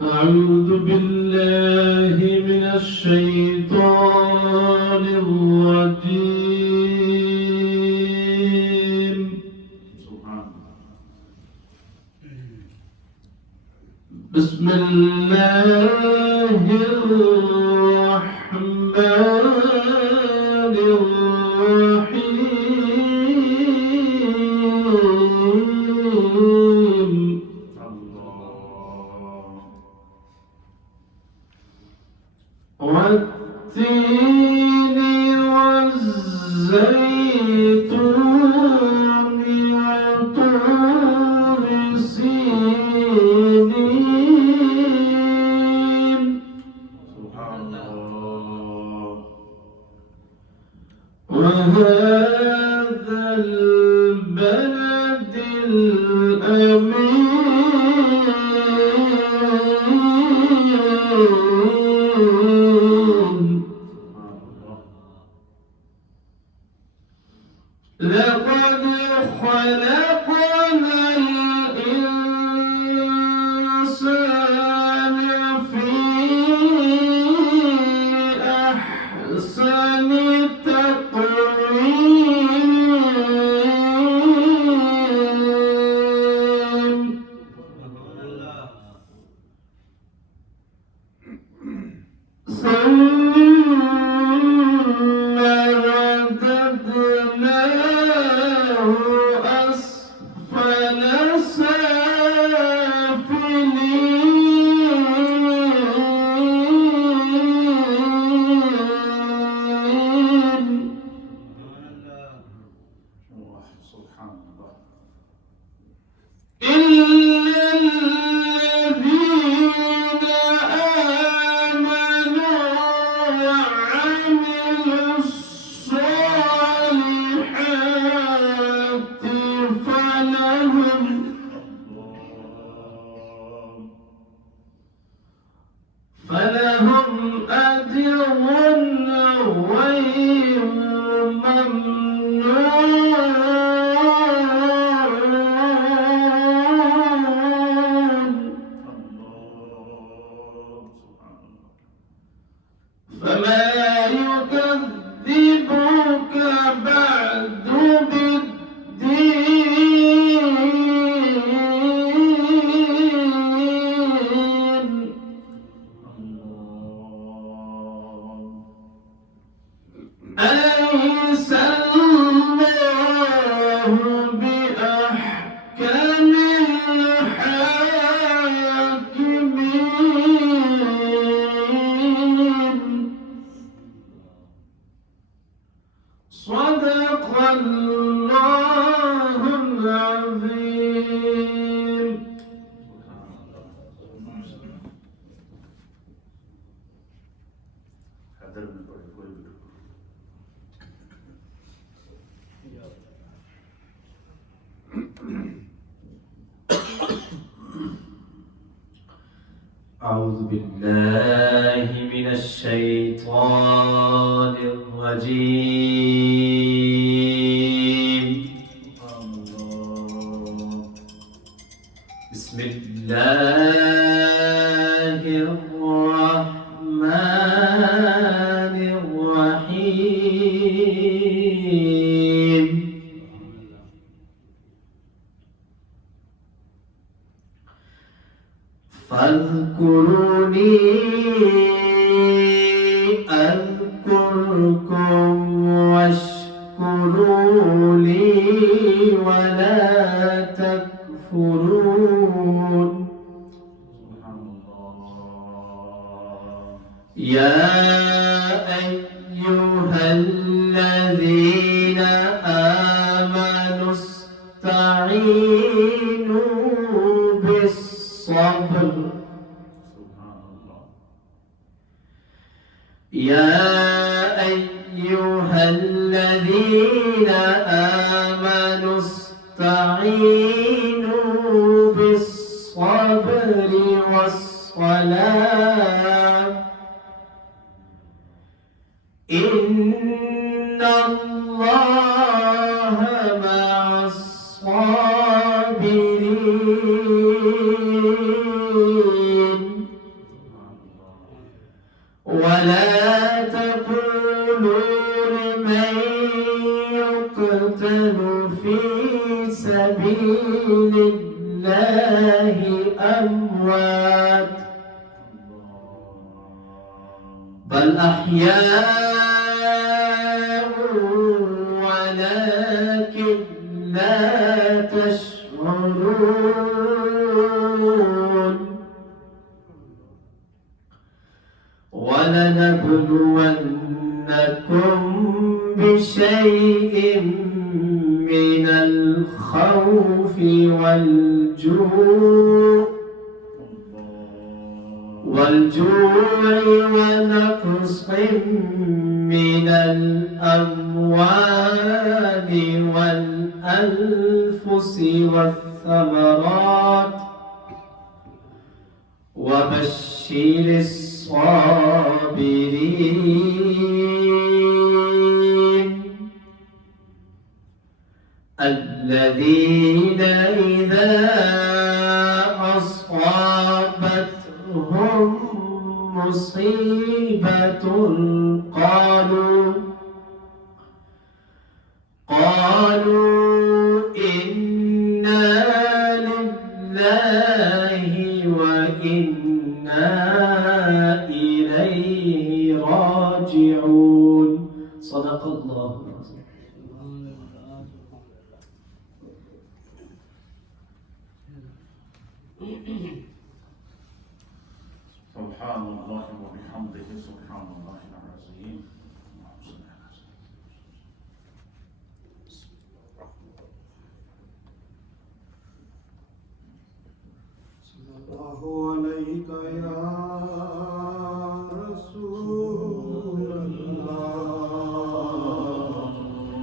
أعوذ بالله من الشيطان الرجيم. بسم الله الرحمن الرحيم. والتين والزيتون وطور سينين. سبحان الله. وهذا البلد الأمين. لقد خلقنا الإنسان في أحسن تقويم. ثم رددناه أسفل سافلين. إلا الذين آمنوا وعملوا الصالحات فلهم أجر غير ممنون. فما يكذبك بعد بالدين. أليس الله بأحكم الحاكمين. صدق الله العظيم. أعوذ بالله من الشيطان الرجيم. بسم الله الرحمن الرحيم. فاذكروني أذكركم واشكروا لي ولا تكفرون. يا أيها الذين آمنوا استعينوا بالصبر. يا أيها الذين آمنوا استعينوا بالصبر والصلاة إن الله مع الصابرين. الله أموات بل أحياء ولكن لا تشعرون ولنبلونكم بشيء من الخوف والجوع ونقص من الأموال والأنفس والثمرات وبشر الصابرين الذين إذا أصابتهم مصيبة قالوا إنا لله وإنا إليه راجعون صدق الله العظيم. سبحان الله وبحمده سبحان الله العظيم. صلى الله عليك يا رسول الله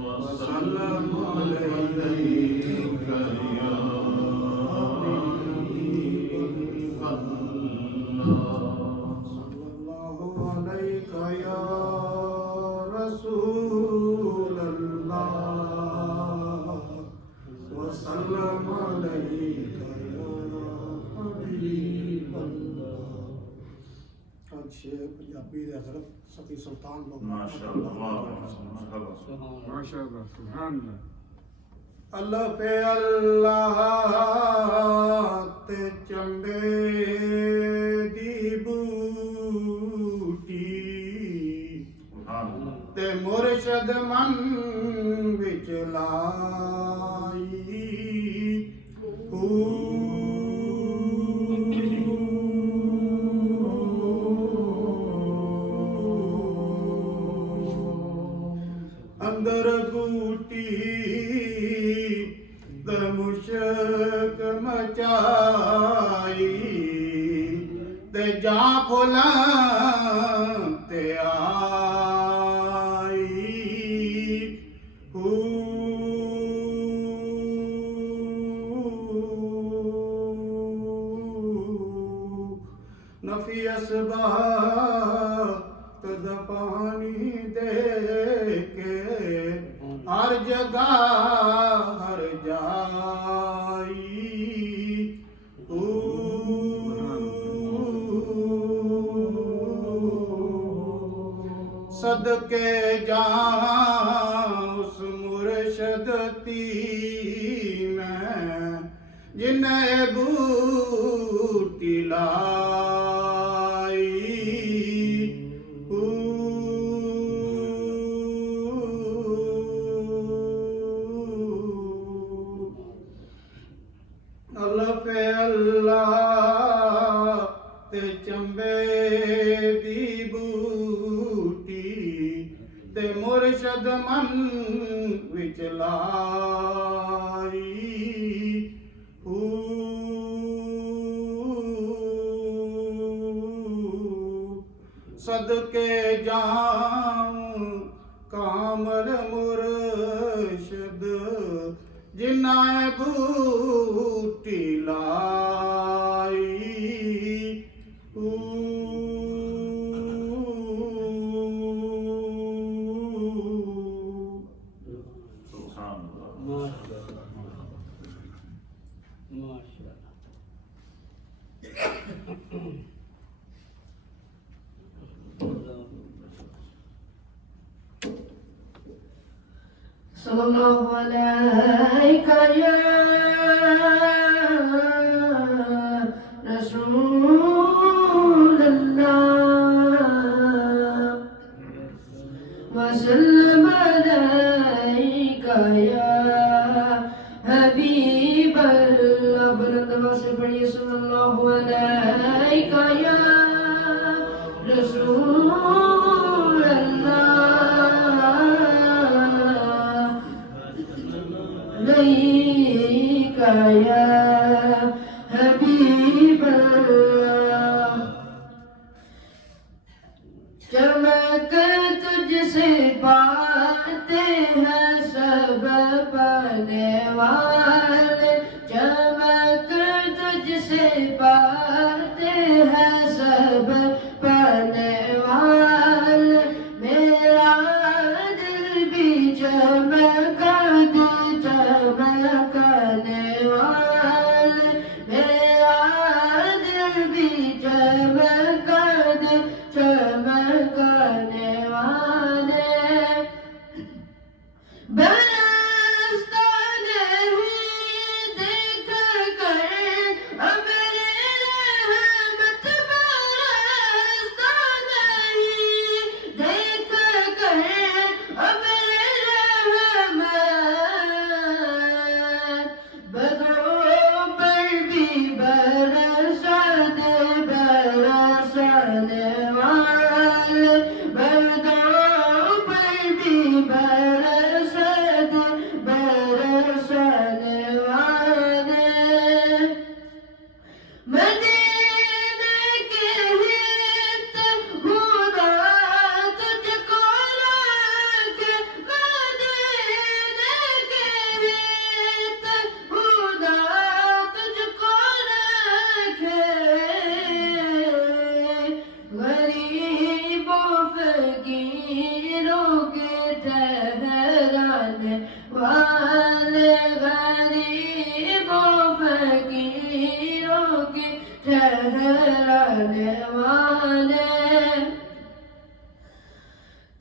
وسلم عليك يا حبيب الله صلى الله عليك يا رسول الله وسلم عليك شیخ پنجابی دے حضرت ستی سلطان لوگ ماشاءاللہ سبحان اللہ اللہ پہ اللہ تے چمبے دی بوٹی تے مرشد من وچ لائی اندر بوٹی تے مشک مچائی تے جا پھولا تے آئی نفی اسباب تے پانی دے کے ہر جگہ ہر جائی صدقے جاں اس مرشد تی میں جنہیں بوٹی لائی اللہ پہ اللہ تے چمبے دی بوٹی تے مرشد من وچ لائی صدقے جاؤں کامل مرشد جنہیں بوٹی لائی سبحان اللہ صلى الله عليك يا سے پڑھیے صلی اللہ علیہ یا رسول اللہ علیہ یا حبیب اللہ چمک تجھ سے پاتے ہیں سب پانے والے چمک تجھ سے پاتے ہیں سب پانے والے میرا دل بھی چمکا دے چمکانے والے میرا دل بھی چمکا دے چمکانے والے برستا نہیں دیکھ کر اپنی رحمت برستا نہیں دیکھ کر اپنی رحمت بدروں پر بھی برسا دے برسانے والے بدروں پر بھی برسا دے برسانے والے مدینے کے ہت خدا تجھ کو لاکھے مدینے کے ہت خدا تجھ کو لاکھے غریبوں فقیروں کے ٹھہرانے والے غریبوں فقیروں کے ٹھہرانے والے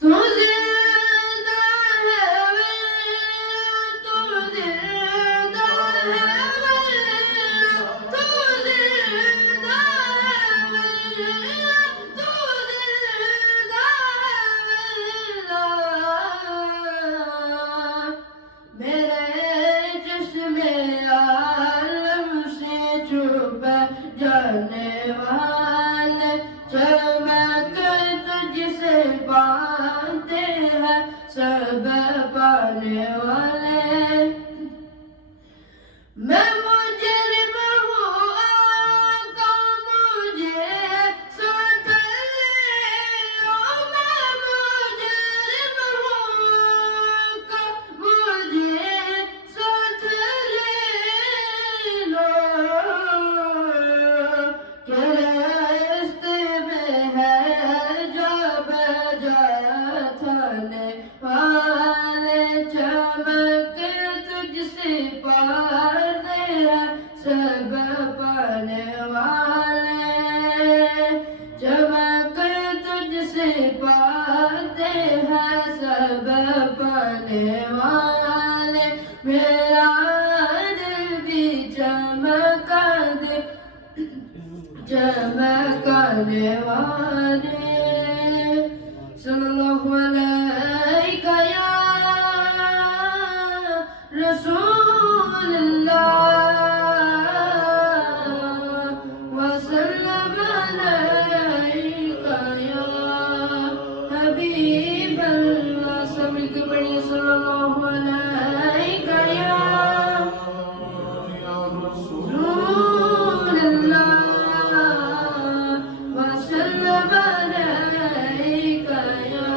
تو زندہ ہے تو زندہ ہے تو زندہ ہے تو زندہ ہے میرے جسم عالم سے چھپ جانے والے چمک تجھ سے پاتے ہیں سب پانے والے میں مجرم ہوں آقا مجھے ساتھ لے لو میں مجرم ہوں آقا مجھے ساتھ لے لو کہ راستے میں ہے جا بجا تھانے والے چمک تجھ سے پاتے ہیں سب پانے والے چمک تجھ سے پاتے ہیں سب پانے والے میرا دل بھی چمکا دے چمکانے والے صلی اللہ علیہ یا رسول اللہ وسلم علیہ یا حبیب اللہ سب مل کے پڑھیے صلی اللہ علیہ یا رسول اللہ وسلم علیہ یا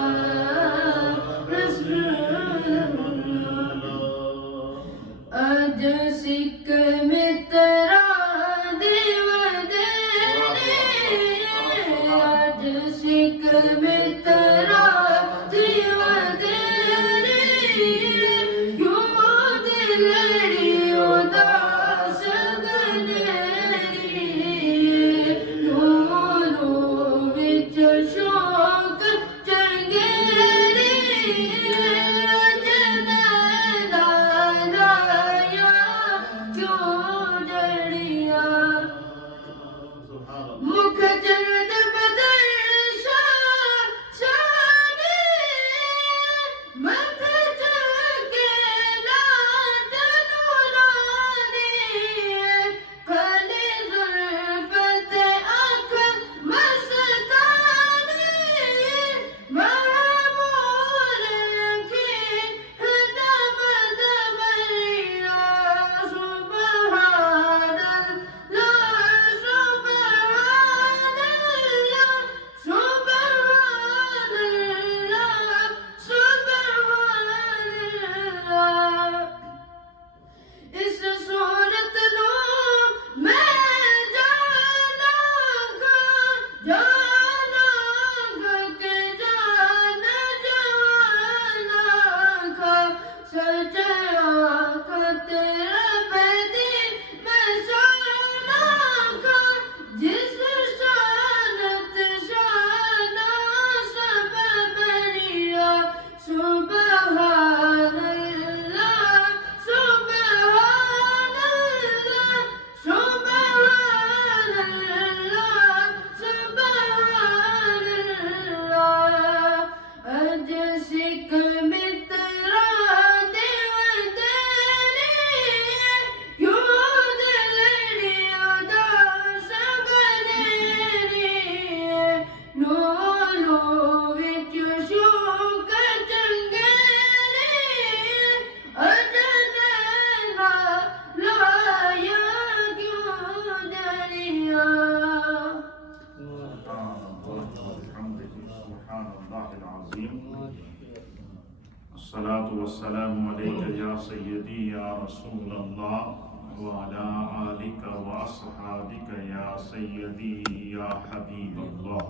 رسول اللہ وعلى آلك وأصحابك یا سیدی یا حبیب اللہ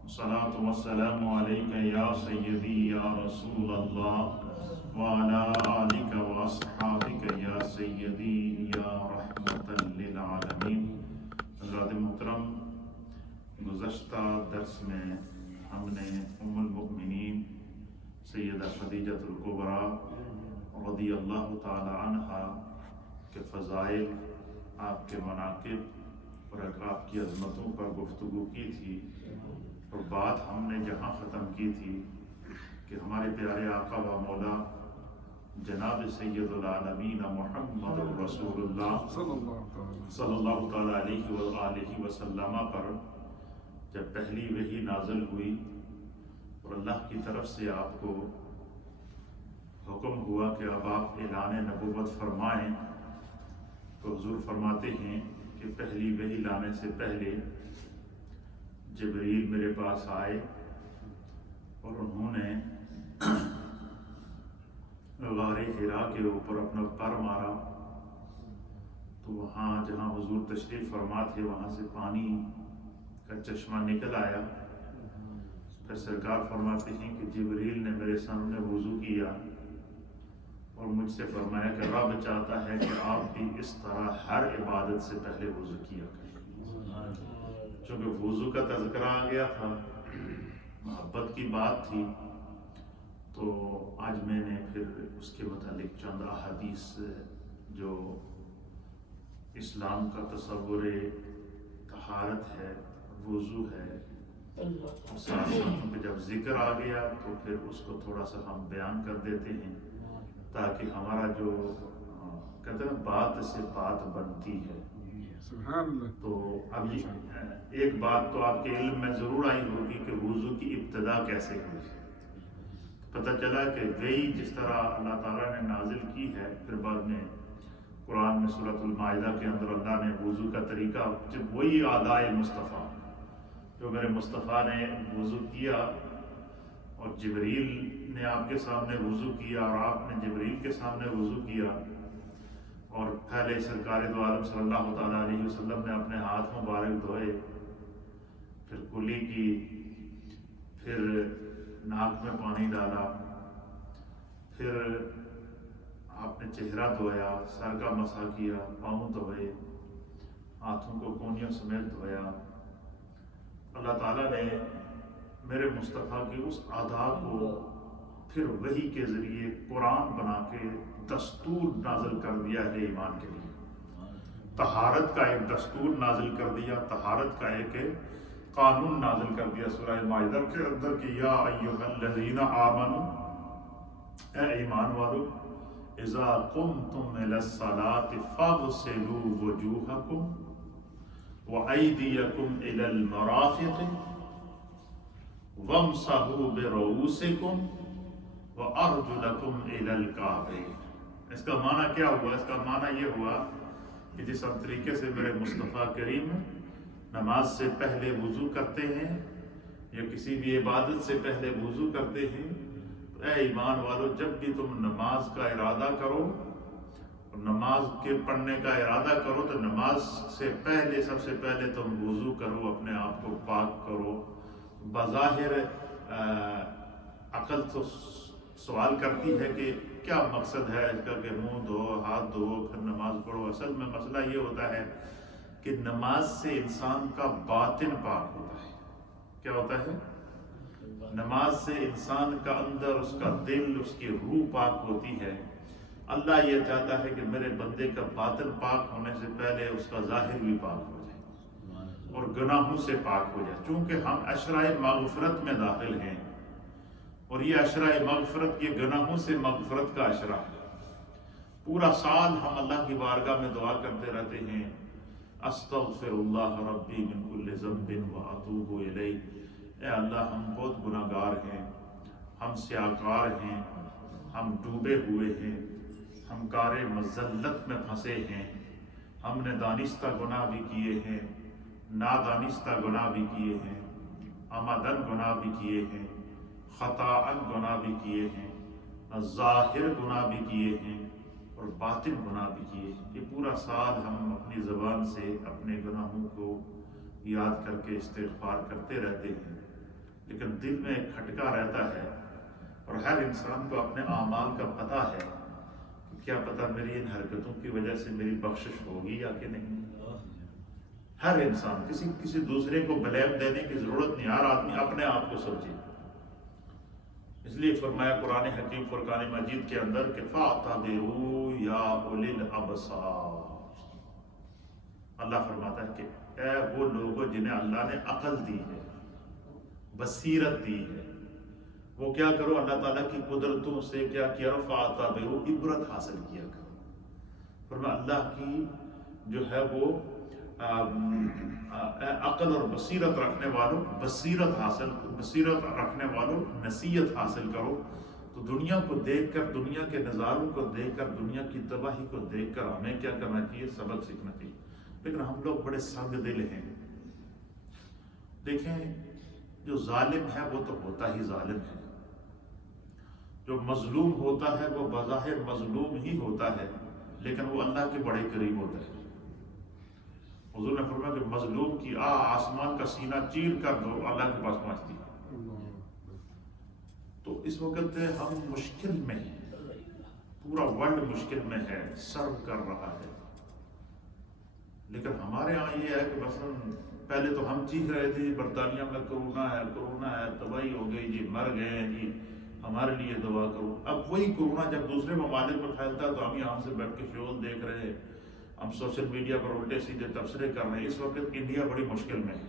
الصلاة والسلام علیک یا سیدی یا رسول اللہ وعلى آلك وأصحابك یا سیدی یا رحمتا للعالمین۔ حضرات محترم، گزشتہ درس میں ہم نے ام المؤمنین سیدہ خدیجہ الکبریٰ رضی اللہ تعالی عنہا کے فضائل، آپ کے مناقب اور آپ کی عظمتوں پر گفتگو کی تھی، اور بات ہم نے جہاں ختم کی تھی کہ ہمارے پیارے آقا و مولا جناب سید العالمین محمد رسول اللہ صلی اللہ تعالی علیہ وآلہ وسلم پر جب پہلی وحی نازل ہوئی اور اللہ کی طرف سے آپ کو حکم ہوا کہ اب آپ اعلان نبوت فرمائیں، تو حضور فرماتے ہیں کہ پہلی وحی لانے سے پہلے جبریل میرے پاس آئے اور انہوں نے غار حرا کے اوپر اپنا پر مارا، تو وہاں جہاں حضور تشریف فرما تھے وہاں سے پانی کا چشمہ نکل آیا۔ پھر سرکار فرماتے ہیں کہ جبریل نے میرے سامنے وضو کیا اور مجھ سے فرمایا کہ رب چاہتا ہے کہ آپ بھی اس طرح ہر عبادت سے پہلے وضو کیا کریں۔ چونکہ وضو کا تذکرہ آ گیا تھا، محبت کی بات تھی، تو آج میں نے پھر اس کے متعلق چند احادیث جو اسلام کا تصور طہارت ہے، وضو ہے، پہ جب ذکر آ گیا تو پھر اس کو تھوڑا سا ہم بیان کر دیتے ہیں تاکہ ہمارا جو کہتے ہیں بات سے بات بنتی ہے۔ تو اب ایک بات تو آپ کے علم میں ضرور آئی ہوگی کہ وضو کی ابتدا کیسے ہوئی۔ پتہ چلا کہ وہی جس طرح اللہ تعالیٰ نے نازل کی ہے، پھر بعد میں قرآن میں سورۃ المائدہ کے اندر اللہ نے وضو کا طریقہ، جب وہی آدائے مصطفیٰ جو میرے مصطفیٰ نے وضو کیا اور جبریل نے آپ کے سامنے وضو کیا اور آپ نے جبریل کے سامنے وضو کیا، اور پہلے سرکار دو عالم صلی اللہ تعالیٰ علیہ وسلم نے اپنے ہاتھ مبارک دھوئے، پھر کلی کی، پھر ناک میں پانی ڈالا، پھر آپ نے چہرہ دھویا، سر کا مسح کیا، پاؤں دھوئے، ہاتھوں کو کونیوں سمیت دھویا۔ اللہ تعالیٰ نے میرے مصطفیٰ کی اس آداب کو پھر وحی کے ذریعے قرآن بنا کے دستور نازل کر دیا ہے ایمان کے لیے۔ طہارت کا ایک دستور نازل کر دیا، طہارت کا ایک قانون نازل کر دیا سورہ مائدہ کے اندر کہ یا ایھا الذین آمنوا، اے ایمان والو، اذا قمتم الی الصلاۃ فاغسلوا وجوہکم وَأَيْدِيَكُمْ إِلَى الْمَرَافِقِ وَامْسَحُوا بِرُؤُوسِكُمْ وَأَرْجُلَكُمْ إِلَى الْكَعْبَيْنِ۔ اس کا معنی کیا ہوا؟ اس کا معنی یہ ہوا کہ جس طریقے سے میرے مصطفیٰ کریم نماز سے پہلے وضو کرتے ہیں یا کسی بھی عبادت سے پہلے وضو کرتے ہیں، تو اے ایمان والو، جب بھی تم نماز کا ارادہ کرو، نماز کے پڑھنے کا ارادہ کرو، تو نماز سے پہلے سب سے پہلے تم وضو کرو، اپنے آپ کو پاک کرو۔ بظاہر عقل تو سوال کرتی ہے کہ کیا مقصد ہے اس کا کہ منہ دھو، ہاتھ دھو، پھر نماز پڑھو۔ اصل میں مسئلہ یہ ہوتا ہے کہ نماز سے انسان کا باطن پاک ہوتا ہے۔ کیا ہوتا ہے؟ نماز سے انسان کا اندر، اس کا دل، اس کی روح پاک ہوتی ہے۔ اللہ یہ چاہتا ہے کہ میرے بندے کا باطن پاک ہونے سے پہلے اس کا ظاہر بھی پاک ہو جائے اور گناہوں سے پاک ہو جائے، چونکہ ہم عشرۂ مغفرت میں داخل ہیں، اور یہ عشرۂ مغفرت یہ گناہوں سے مغفرت کا عشرہ ہے۔ پورا سال ہم اللہ کی بارگاہ میں دعا کرتے رہتے ہیں، استغفر اللہ ربی من کل ذنب واتوب الیہ۔ اے اللہ، ہم بہت گناہ گار ہیں، ہم سیاکار ہیں، ہم ڈوبے ہوئے ہیں، ہم کار مذلت میں پھنسے ہیں، ہم نے دانستہ گناہ بھی کیے ہیں، نادانستہ گناہ بھی کیے ہیں، عمدن گناہ بھی کیے ہیں، خطاً گناہ بھی کیے ہیں، ظاہر گناہ بھی کیے ہیں، اور باطن گناہ بھی کیے. یہ پورا سال ہم اپنی زبان سے اپنے گناہوں کو یاد کر کے استغفار کرتے رہتے ہیں، لیکن دل میں ایک کھٹکا رہتا ہے. اور ہر انسان کو اپنے اعمال کا پتہ ہے کہ کیا پتہ میری ان حرکتوں کی وجہ سے میری بخشش ہوگی یا کہ نہیں. ہر انسان کسی دوسرے کو بلیم دینے کی ضرورت نہیں. ہر آدمی اپنے آپ کو سوچے. اس لیے فرمایا قرآن حکیم فرقان مجید کے اندر کہ فَاعْتَبِرُوا يَا أُولِي الْأَبْصَارِ. اللہ فرماتا ہے کہ اے وہ لوگوں جنہیں اللہ نے عقل دی ہے، بصیرت دی ہے، وہ کیا کرو، اللہ تعالیٰ کی قدرتوں سے کیا کیا، فَاعْتَبِرُوا، عبرت حاصل کیا کرو. فرمایا اللہ کی جو ہے وہ عقل اور بصیرت رکھنے والوں بصیرت رکھنے والوں نصیحت حاصل کرو. تو دنیا کو دیکھ کر، دنیا کے نظاروں کو دیکھ کر، دنیا کی تباہی کو دیکھ کر ہمیں کیا کرنا چاہیے، سبق سیکھنا چاہیے. لیکن ہم لوگ بڑے سنگ دل ہیں. دیکھیں جو ظالم ہے وہ تو ہوتا ہی ظالم ہے، جو مظلوم ہوتا ہے وہ بظاہر مظلوم ہی ہوتا ہے، لیکن وہ اللہ کے بڑے قریب ہوتا ہے. حضور نے فرمایا کہ مظلوم کی آسمان کا سینہ چیر کر دو، اللہ کے پاس پہنچتی ہے. تو اس وقت ہم مشکل میں ہیں، پورا ورلڈ مشکل میں ہے، سرو کر رہا ہے. لیکن ہمارے ہاں یہ ہے کہ مثلا پہلے تو ہم چیخ رہے تھے برطانیہ میں کرونا ہے، تباہی ہو گئی جی، مر گئے جی، ہمارے لیے دعا کرو. اب وہی کرونا جب دوسرے ممالک میں پھیلتا ہے تو ہم یہاں سے بیٹھ کے شول دیکھ رہے ہیں، ہم سوشل میڈیا پر الٹے سیدھے تبصرے کر رہے ہیں. اس وقت انڈیا بڑی مشکل میں ہے،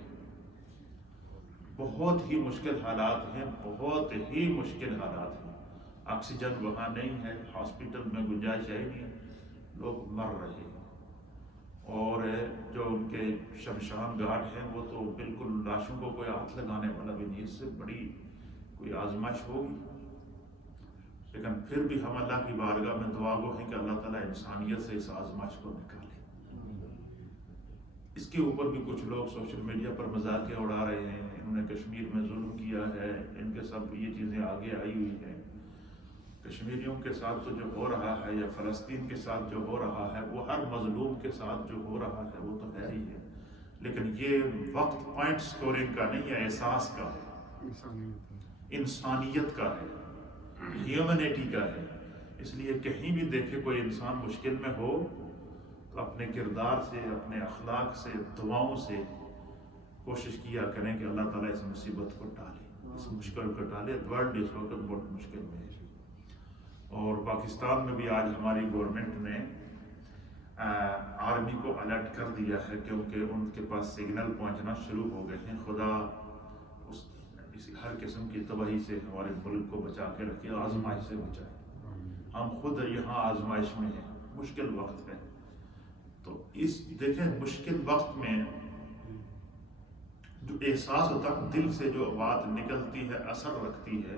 بہت ہی مشکل حالات ہیں، بہت ہی مشکل حالات ہیں. آکسیجن وہاں نہیں ہے، ہاسپٹل میں گنجائش ہے ہی نہیں، لوگ مر رہے ہیں. اور جو ان کے شمشان گھاٹ ہیں وہ تو بالکل لاشوں کو کوئی ہاتھ لگانے والا بھی نہیں. اس سے بڑی کوئی آزمائش ہوگی. لیکن پھر بھی ہم اللہ کی بارگاہ میں دعا گو ہیں کہ اللہ تعالیٰ انسانیت سے اس آزمائش کو نکالے. اس کے اوپر بھی کچھ لوگ سوشل میڈیا پر مذاقیں اڑا رہے ہیں، انہوں نے کشمیر میں ظلم کیا ہے، ان کے سب یہ چیزیں آگے آئی ہوئی ہیں. کشمیریوں کے ساتھ تو جو ہو رہا ہے یا فلسطین کے ساتھ جو ہو رہا ہے وہ ہر مظلوم کے ساتھ جو ہو رہا ہے وہ تو ہے ہی ہے. لیکن یہ وقت پوائنٹ سکورنگ کا نہیں ہے، احساس کا ہے، انسانیت کا ہے، ہیومنٹی کا ہے. اس لیے کہیں بھی دیکھے کوئی انسان مشکل میں ہو تو اپنے کردار سے، اپنے اخلاق سے، دعاؤں سے کوشش کیا کریں کہ اللہ تعالیٰ اس مصیبت کو ٹالے، اس مشکل کو ٹالے. ورلڈ اس وقت بہت مشکل میں ہے. اور پاکستان میں بھی آج ہماری گورنمنٹ نے آرمی کو الرٹ کر دیا ہے کیونکہ ان کے پاس سگنل پہنچنا شروع ہو گئے ہیں. خدا ہر قسم کی تباہی سے ہمارے ملک کو بچا کے رکھے، آزمائش سے بچائے. ہم خود یہاں آزمائش میں ہیں، مشکل وقت ہے. تو دیکھیں مشکل وقت میں جو احساس ہوتا ہے، دل سے جو بات نکلتی ہے اثر رکھتی ہے.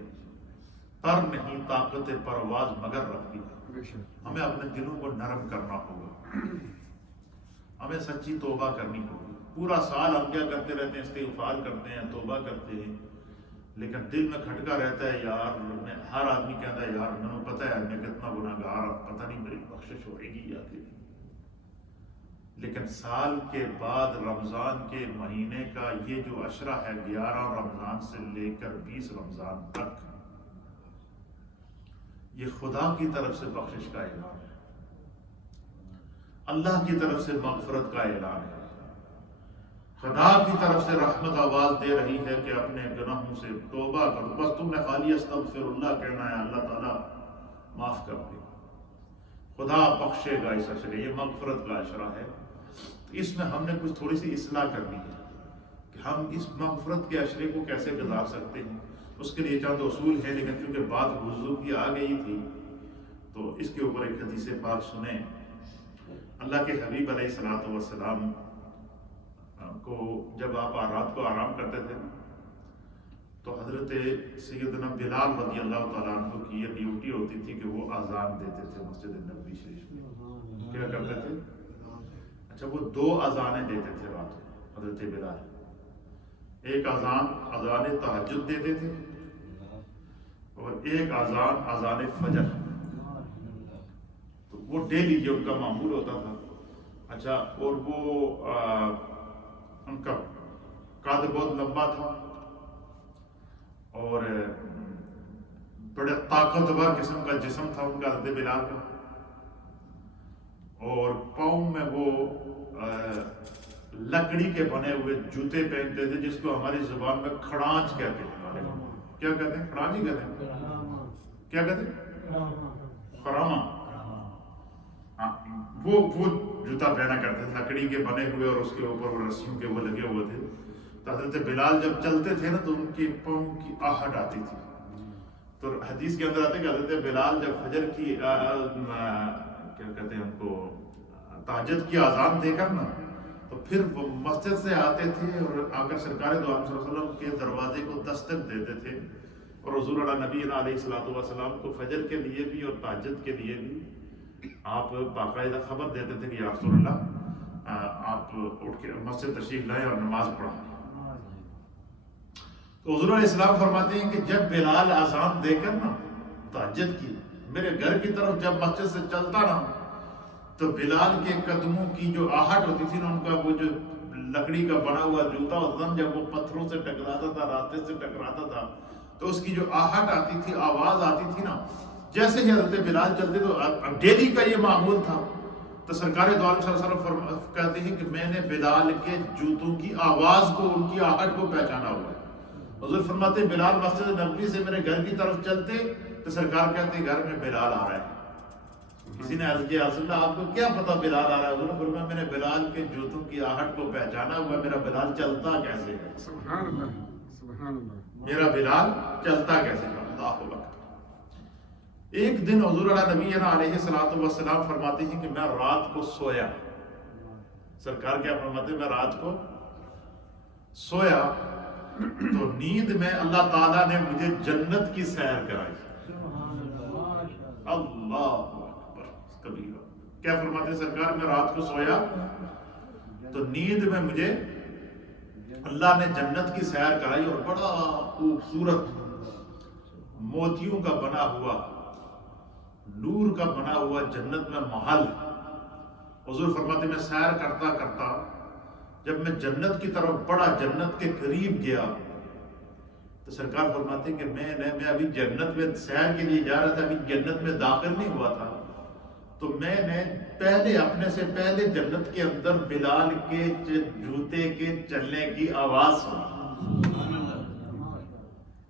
پر نہیں طاقت پرواز مگر رکھتی ہے. ہمیں اپنے دلوں کو نرم کرنا ہوگا، ہمیں سچی توبہ کرنی ہوگی. پورا سال ہم کیا کرتے رہتے ہیں، استغفار کرتے ہیں، توبہ کرتے ہیں، لیکن دل میں کھٹکا رہتا ہے یار. ہر آدمی کہتا ہے یار میں پتہ ہے میں کتنا گناہگار، پتہ نہیں میری بخشش ہوئے گی یا نہیں. لیکن سال کے بعد رمضان کے مہینے کا یہ جو عشرہ ہے، 11 رمضان سے لے کر 20 رمضان تک، یہ خدا کی طرف سے بخشش کا اعلان ہے، اللہ کی طرف سے مغفرت کا اعلان ہے. خدا کی طرف سے رحمت آواز دے رہی ہے کہ اپنے گناہوں سے توبہ کرو. بس تم نے خالی استغفر اللہ کہنا ہے، اللہ تعالیٰ معاف کر دے گا، خدا بخشے گا. اس عشرے یہ مغفرت کا عشرہ ہے. اس میں ہم نے کچھ تھوڑی سی اصلاح کرنی ہے کہ ہم اس مغفرت کے عشرے کو کیسے گزار سکتے ہیں. اس کے لیے چند اصول ہیں، لیکن چونکہ بات وضو کی آ گئی تھی تو اس کے اوپر ایک حدیث پاک سنیں. اللہ کے حبیب علیہ الصلوۃ والسلام کو جب آپ رات کو آرام کرتے تھے تو حضرت سیدنا بلال رضی اللہ تعالیٰ عنہ کی یہ ڈیوٹی ہوتی تھی کہ وہ اذان دیتے تھے مسجد نبوی شریف میں. کیا کرتے تھے؟ اچھا، وہ 2 اذانیں دیتے تھے رات کو حضرت بلال. ایک اذان تہجد دیتے تھے اور ایک اذان فجر. تو وہ ڈیلی یہ ان کا معمول ہوتا تھا. اچھا، اور وہ ان کا قد بہت لمبا تھا اور بڑے طاقتور قسم کا جسم تھا ان کا حضرت بلال کا، اور پاؤں میں وہ لکڑی کے بنے ہوئے جوتے پہنتے تھے جس کو ہماری زبان میں کھڑانچ کہتے ہیں. کیا کہتے ہیں؟ کھڑانچ ہی کہتے ہیں. کیا کہتے ہیں؟ خرامہ. وہ جوتا پہنا کرتے تھے لکڑی کے بنے ہوئے، اور اس کے اوپر وہ رسیوں کے وہ لگے ہوئے تھے. تو حضرت بلال جب چلتے تھے نا تو ان کے پاؤں کی آہٹ آتی تھی. تو حدیث کے اندر آتے کہ حضرت بلال جب فجر کی کیا کہتے ہیں ان کو تہجد کی اذان دے کر نا، تو پھر وہ مسجد سے آتے تھے اور آ کر سرکار دو عالم صلی اللہ علیہ وسلم کے دروازے کو دستک دیتے تھے، اور حضور علیہ نبی علیہ الصلوۃ والسلام کو فجر کے لیے بھی اور تہجد کے لیے بھی آپ باقاعدہ خبر دیتے تھے کہ یا رسول اللہ آپ اٹھ کے مسجد تشریف لائیں اور نماز پڑھائیں. تو حضور علیہ السلام فرماتے ہیں کہ جب بلال اذان دے کر نا تہجد کی میرے گھر کی طرف جب مسجد سے چلتا نا، تو بلال کے قدموں کی جو آہٹ ہوتی تھی نا، ان کا وہ جو لکڑی کا بنا ہوا جوتا ہوتا تھا جب وہ پتھروں سے ٹکراتا تھا، راستے سے ٹکراتا تھا، تو اس کی جو آہٹ آتی تھی، آواز آتی تھی نا، جیسے ہی حضرت بلال چلتے تو ڈیلی کا یہ معمول تھا. تو سرکار دو عالم صلی اللہ علیہ وسلم کہتے ہیں کہ میں نے بلال کے جوتوں کی آواز کو، ان کی آہٹ کو پہچانا ہوا ہے. حضور فرماتے بلال مسجد نبوی سے میرے گھر کی طرف چلتے تو سرکار کہتے گھر میں بلال آ رہا ہے. کسی نے عرض کیا رسول اللہ آپ کو کیا پتا بلال آ رہا ہے؟ حضور نے فرمایا میں نے بلال کے جوتوں کی آہٹ کو پہچانا ہوا ہے. میرا بلال چلتا کیسے ہے؟ سبحان اللہ، سبحان اللہ. میرا بلال چلتا کیسے ہے؟ اللہ اکبر. ایک دن حضور علیہ نبی علیہ الصلوۃ والسلام فرماتے ہیں کہ میں رات کو سویا. سرکار کیا فرماتے ہیں؟ میں رات کو سویا تو نیند میں اللہ تعالیٰ نے مجھے جنت کی سیر کرائی. اللہ اکبر کبیرہ. کیا فرماتے ہیں سرکار؟ میں رات کو سویا تو نیند میں مجھے اللہ نے جنت کی سیر کرائی، اور بڑا خوبصورت موتیوں کا بنا ہوا، نور کا بنا ہوا جنت میں محل. حضور فرماتے میں سیر کرتا کرتا جب میں جنت کی طرف بڑا، جنت کے قریب گیا، تو سرکار فرماتے کہ میں ابھی جنت میں سیر کے لیے جا رہا تھا، ابھی جنت میں داخل نہیں ہوا تھا، تو میں نے پہلے اپنے سے پہلے جنت کے اندر بلال کے جوتے کے چلنے کی آواز سنی.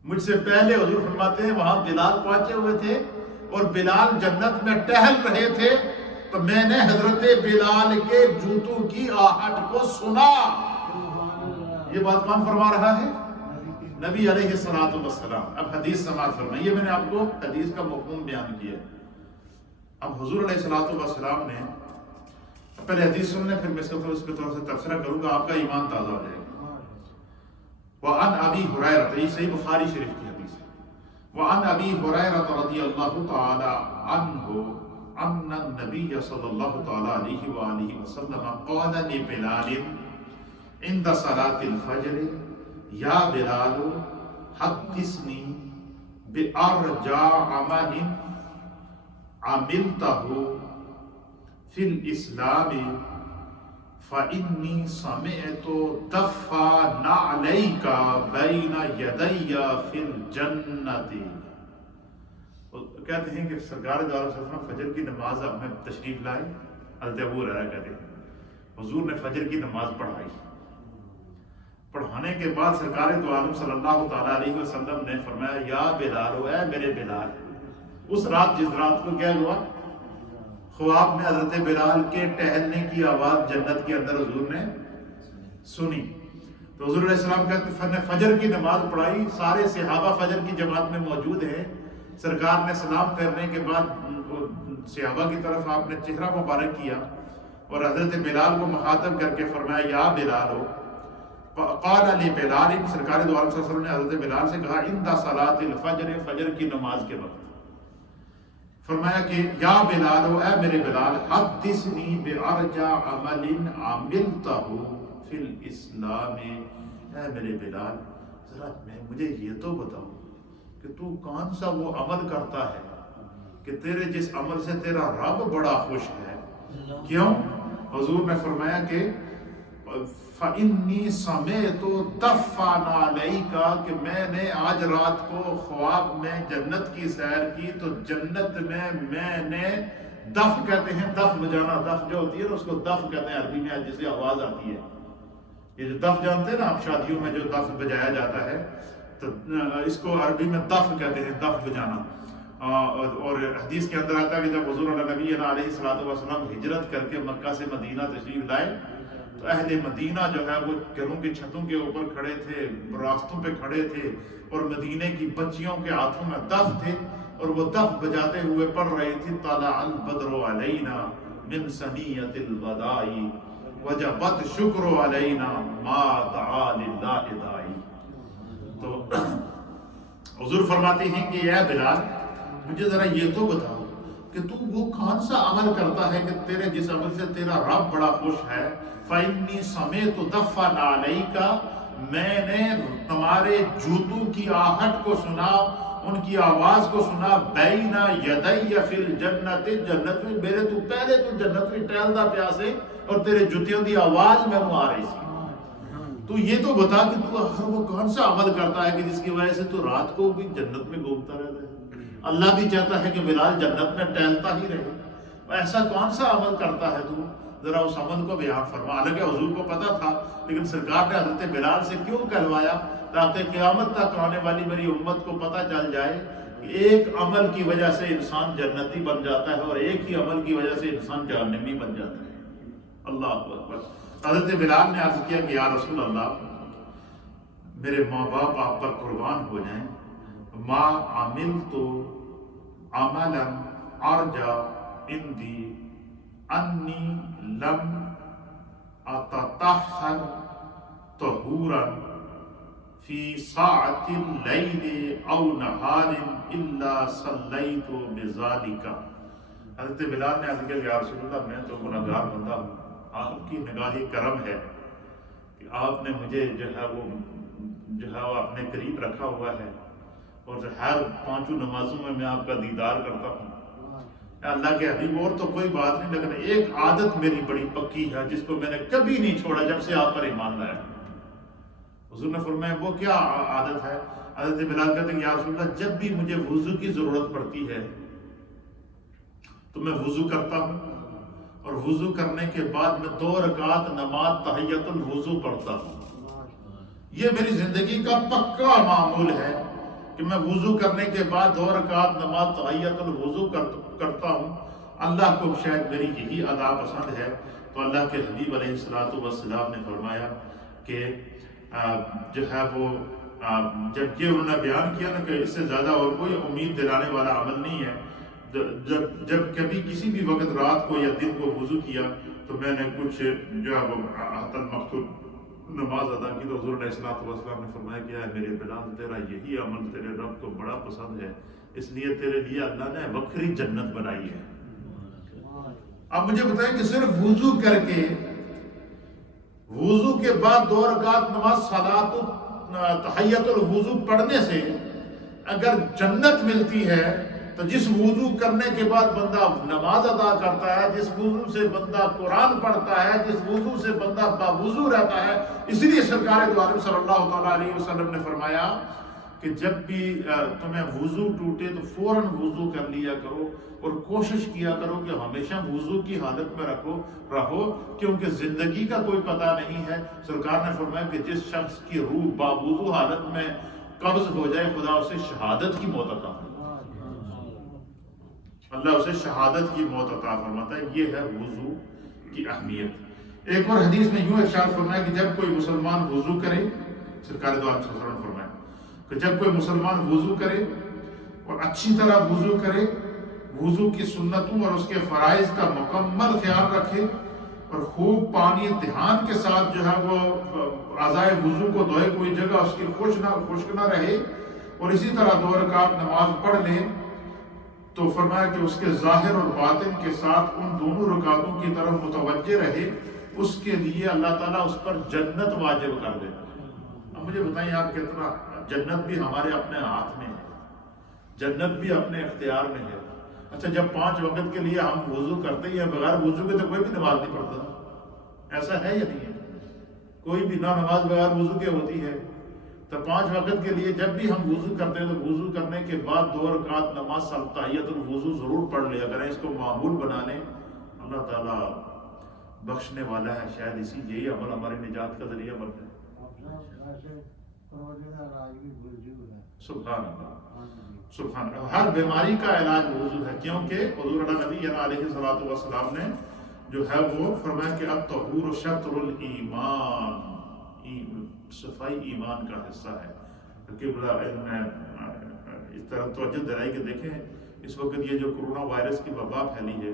مجھ سے پہلے حضور فرماتے ہیں وہاں بلال پہنچے ہوئے تھے اور بلال جنت میں ٹہل رہے تھے، تو میں نے حضرت بلال کے جوتوں کی آہٹ کو سنا. یہ بات کون فرما رہا ہے؟ نبی علیہ الصلوۃ والسلام. اب حدیث سماعت فرمائیے. میں نے آپ کو حدیث کا مفہوم بیان کیا. اب حضور علیہ الصلوۃ والسلام نے پہلے حدیث سن لیں، پھر میں اس پہ تھوڑا سا تبصرہ کروں گا، آپ کا ایمان تازہ ہو جائے گا. وعن ابی ہریرہ، یہ صحیح بخاری شریف کی حدیث ہے. وعن ابی ہریرہ رضی اللہ تعالی عنہ ان النبی صلی اللہ تعالی علیہ وآلہ وسلم قال لبلال عند صلاة الفجر یا بلال حدثنی بأرجع عمل عملته فی الاسلام فإنی سمعت دف نعلیک بین یدی فی الجنۃ. کہتے ہیں کہ سرکار دو عالم صلی اللہ علیہ وسلم فجر کی نماز اب میں تشریف لائے. حضرت ابو ہریرہ کہتے ہیں حضور نے فجر کی نماز پڑھائی. پڑھانے کے بعد سرکار دو عالم صلی اللہ تعالیٰ علیہ وسلم نے فرمایا یا بلال، اے میرے بلال. اس رات جس رات کو کیا ہوا، خواب میں حضرت بلال کے ٹہلنے کی آواز جنت کے اندر حضور نے سنی. تو حضور علیہ السلام کہتے ہیں فجر کی نماز پڑھائی. سارے صحابہ فجر کی جماعت میں موجود ہیں. سرکار نے سلام پھیرنے کے بعد صحابہ کی طرف آپ نے چہرہ مبارک کیا اور حضرت بلال کو مخاطب کر کے فرمایا یا بلال. قال علی بلال، سرکار دو عالم صلی اللہ علیہ وسلم نے حضرت بلال سے کہا عند صلاۃ الفجر، فجر کی نماز کے وقت. فرمایا کہ یا بلال، اے میرے بلال، حدثنی بأرجع عمل عملته فی الاسلام. اے میرے بلال ذرا مجھے یہ تو بتاؤ کہ تو کون سا وہ عمل کرتا ہے کہ تیرے جس عمل سے تیرا رب بڑا خوش ہے. کیوں؟ حضور نے فرمایا کہ فَإِنِّي سَمِعْتُ دَفًّا عَلَيْكَ کہ میں نے آج رات کو خواب میں جنت کی سیر کی تو جنت میں نے دف کہتے ہیں، دف بجانا، دف جو ہوتی ہے نا اس کو دف کہتے ہیں عربی میں، جسے آواز آتی ہے. یہ جو دف جانتے ہیں نا آپ، شادیوں میں جو دف بجایا جاتا ہے تو اس کو عربی میں دف کہتے ہیں، دف بجانا. اور حدیث کے اندر آتا ہے کہ جب حضور نبی علیہ الصلوۃ والسلام ہجرت کر کے مکہ سے مدینہ تشریف لائے تو اہل مدینہ جو ہے وہ گھروں کی چھتوں کے اوپر کھڑے تھے، راستوں پہ کھڑے تھے، اور مدینے کی بچیوں کے ہاتھوں میں دف تھے اور وہ دف بجاتے ہوئے پڑھ رہی تھی طلع البدر علینا من ثنیۃ الوداع وجبت شکر علینا ما دعا للہ داعی. تو حضور فرماتے ہیں کہ اے بلال مجھے ذرا یہ تو بتاؤ کہ تو وہ کون سا عمل کرتا ہے کہ تیرے جس عمل سے تیرا رب بڑا خوش ہے. فَإِنِّي سَمِعْتُ دَفًّا عَلَيْكَ میں نے تمہارے جوتوں کی آہٹ کو سنا، ان کی آواز کو سنا. بَيْنَ يَدَيَّ فِي الْجَنَّةِ جنت میں میرے تو پہلے تو جنت میں ٹہلدا پیا سے اور تیرے جوتیوں دی آواز مینوں آ رہی سی. تو یہ تو بتا کہ تو ہر وہ کون سا عمل کرتا ہے کہ جس کی وجہ سے تو رات کو بھی جنت میں گھومتا رہتا ہے. اللہ بھی چاہتا ہے کہ بلال جنت میں ٹہلتا ہی رہے. ایسا کون سا عمل کرتا ہے تو؟ ذرا اس عمل کو بیان فرما. حالانکہ حضور کو پتا تھا لیکن سرکار نے حضرت بلال سے کیوں کہلوایا؟ تاکہ قیامت تک آنے والی میری امت کو پتہ چل جائے کہ ایک عمل کی وجہ سے انسان جنتی بن جاتا ہے اور ایک ہی عمل کی وجہ سے انسان جہنمی بن جاتا ہے. اللہ اکبر. حضرت بلال نے عرض کیا کہ یا رسول اللہ میرے ماں باپ آپ پر قربان ہو جائیں. ما عملت عملا ارجا عندي انی لم اتطہر طہورا فی ساعت اللیل او نہار الا صلیت بذالک. حضرت بلال نے عرض کیا یا رسول اللہ میں تو گنہگار بندہ ہوں، آپ کی نگاہ کرم ہے کہ آپ نے مجھے جو ہے وہ اپنے قریب رکھا ہوا ہے اور ہر 5 نمازوں میں آپ کا دیدار کرتا ہوں. اللہ کے حبیب اور تو کوئی بات نہیں، لیکن ایک عادت میری بڑی پکی ہے جس کو میں نے کبھی نہیں چھوڑا جب سے آپ پر ایمان لایا. حضور نے فرمایا وہ کیا عادت ہے؟ حضرت بلال کہتے ہیں یا رسول اللہ جب بھی مجھے وضو کی ضرورت پڑتی ہے تو میں وضو کرتا ہوں اور وضو کرنے کے بعد میں 2 رکعت نماز تحیۃ الوضو پڑھتا ہوں. یہ میری زندگی کا پکا معمول ہے کہ میں وضو کرنے کے بعد 2 رکعت نماز تحیۃ الوضو کرتا ہوں. اللہ کو شاید میری یہی ادا پسند ہے. تو اللہ کے حبیب علیہ السلام نے فرمایا کہ جو ہے وہ جب یہ انہوں نے بیان کیا نا کہ اس سے زیادہ اور کوئی امید دلانے والا عمل نہیں ہے. جب کبھی کسی بھی وقت رات کو یا دن کو وضو کیا تو میں نے کچھ جو ہے وہ حتن مقصود نماز ادا کی تو حضور علیہ السلام نے فرمایا کہ میرے بلال تیرا یہی عمل تیرے رب کو بڑا پسند ہے، اس لیے تیرے لیے اللہ نے وکری جنت بنائی ہے. اب مجھے بتائیں کہ صرف وضو کر کے وضو کے بعد 2 رکعت نماز صلاۃ تحیۃ الوضو پڑھنے سے اگر جنت ملتی ہے تو جس وضو کرنے کے بعد بندہ نماز ادا کرتا ہے، جس وضو سے بندہ قرآن پڑھتا ہے، جس وضو سے بندہ باوضو رہتا ہے، اس لیے سرکار دو عالم صلی اللہ تعالیٰ علیہ وسلم نے فرمایا کہ جب بھی تمہیں وضو ٹوٹے تو فوراً وضو کر لیا کرو اور کوشش کیا کرو کہ ہمیشہ وضو کی حالت میں رہو کیونکہ زندگی کا کوئی پتہ نہیں ہے. سرکار نے فرمایا کہ جس شخص کی روح باوضو حالت میں قبض ہو جائے خدا اسے شہادت کی موت عطا فرماتا ہے. اللہ اسے شہادت کی موت عطا فرماتا ہے. یہ ہے وضو کی اہمیت. ایک اور حدیث میں یوں ارشاد فرمایا کہ جب کوئی مسلمان وضو کرے، سرکار دو عالم صلی اللہ علیہ وسلم نے فرمایا کہ جب کوئی مسلمان وضو کرے اور اچھی طرح وضو کرے، وضو کی سنتوں اور اس کے فرائض کا مکمل خیال رکھے اور خوب پانی دھیان کے ساتھ جو ہے وہ اعضائے وضو کو دھوئے، کوئی جگہ اس کی خشک نہ رہے، اور اسی طرح 2 رکعت نماز پڑھ لے، تو فرمایا کہ اس کے ظاہر اور باطن کے ساتھ ان دونوں رکعتوں کی طرف متوجہ رہے، اس کے لیے اللہ تعالیٰ اس پر جنت واجب کر دیتا ہے. اب مجھے بتائیں آپ کتنا، جنت بھی ہمارے اپنے ہاتھ میں ہے، جنت بھی اپنے اختیار میں ہے. اچھا جب 5 وقت کے لیے ہم وضو کرتے ہیں بغیر وضو کے تو کوئی بھی نماز نہیں پڑھتا، ایسا ہے یا نہیں ہے؟ کوئی بھی نہ نماز بغیر وضو کے ہوتی ہے۔ تو 5 وقت کے لیے جب بھی ہم وضو کرتے ہیں تو وضو کرنے کے بعد 2 رکعت نماز تحیۃ الوضو ضرور پڑھ لیا کریں، اس کو معمول بنا لیں۔ اللہ تعالیٰ بخشنے والا ہے، شاید یہی عمل ہماری نجات کا ذریعہ بن جائے۔ سبحان اللہ، سبحان اللہ۔ ہر بیماری کا علاج وضو ہے، کیونکہ حضور نبی علیہ الصلوۃ والسلام نے جو ہے وہ فرمایا کہ الطہور شطر الایمان، صفائی ایمان کا حصہ ہے۔ قبلہ اس طرح توجہ دلائی کہ دیکھیں اس وقت یہ جو کرونا وائرس کی وبا پھیلی ہے،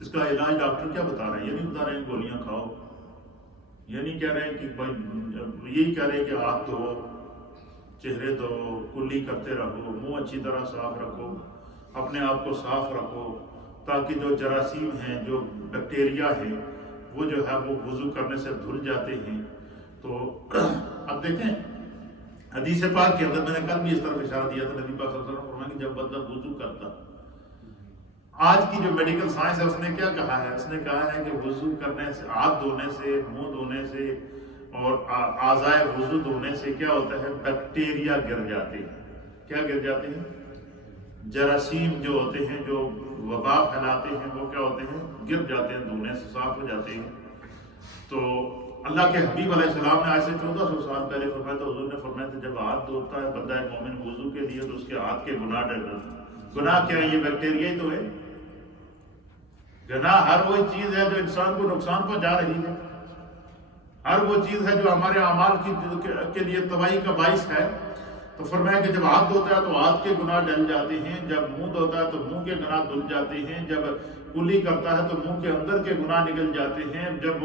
اس کا علاج ڈاکٹر کیا بتا رہے ہیں؟ یہ نہیں بتا رہے ہیں گولیاں کھاؤ، یہ نہیں کہہ رہے ہیں کہ بھائی، یہی کہہ رہے ہیں کہ ہاتھ دھو، چہرے دھو، کلی کرتے رہو، منہ اچھی طرح صاف رکھو، اپنے آپ کو صاف رکھو، تاکہ جو جراثیم ہیں، جو بیکٹیریا ہیں، وہ جو ہے وہ وضو کرنے سے دھل جاتے ہیں۔ تو اب دیکھیں حدیث پاک کے اندر، میں نے کل بھی اس طرف اشارہ دیا تھا، نبی پاک صلی اللہ علیہ وسلم فرمایا کہ جب بندہ وضو کرتا، آج کی جو میڈیکل سائنس ہے اس نے کیا کہا ہے؟ اس نے کہا ہے کہ وضو کرنے سے، ہاتھ دھونے سے، منہ دھونے سے اور اعضائے وضو دھونے سے کیا ہوتا ہے؟ بیکٹیریا گر جاتے ہیں۔ کیا گر جاتے ہیں؟ جراثیم جو ہوتے ہیں، جو وبا پھیلاتے ہیں، وہ کیا ہوتے ہیں؟ گر جاتے ہیں، دھونے سے صاف ہو جاتے ہیں۔ تو اللہ کے حبیب علیہ السلام نے آج سے 1400 سال پہلے فرمایا تھا، حضور نے فرمایا تھا جب ہاتھ دھوتا ہے بندہ مومن وضو کے لیے تو اس کے ہاتھ کے گناہ ڈر جاتے۔ گناہ کیا ہے؟ یہ بیکٹیریا ہی تو ہے۔ گناہ ہر وہ چیز ہے جو انسان کو نقصان پہنچا رہی ہے، ہر وہ چیز ہے جو ہمارے اعمال کے لیے تباہی کا باعث ہے۔ تو فرمایا کہ جب ہاتھ دھوتا ہے تو ہاتھ کے گناہ ڈل جاتے ہیں، جب منہ دھوتا ہے تو منہ کے گناہ دھل جاتے ہیں، جب کلی کرتا ہے تو منہ کے اندر کے گناہ نکل جاتے ہیں، جب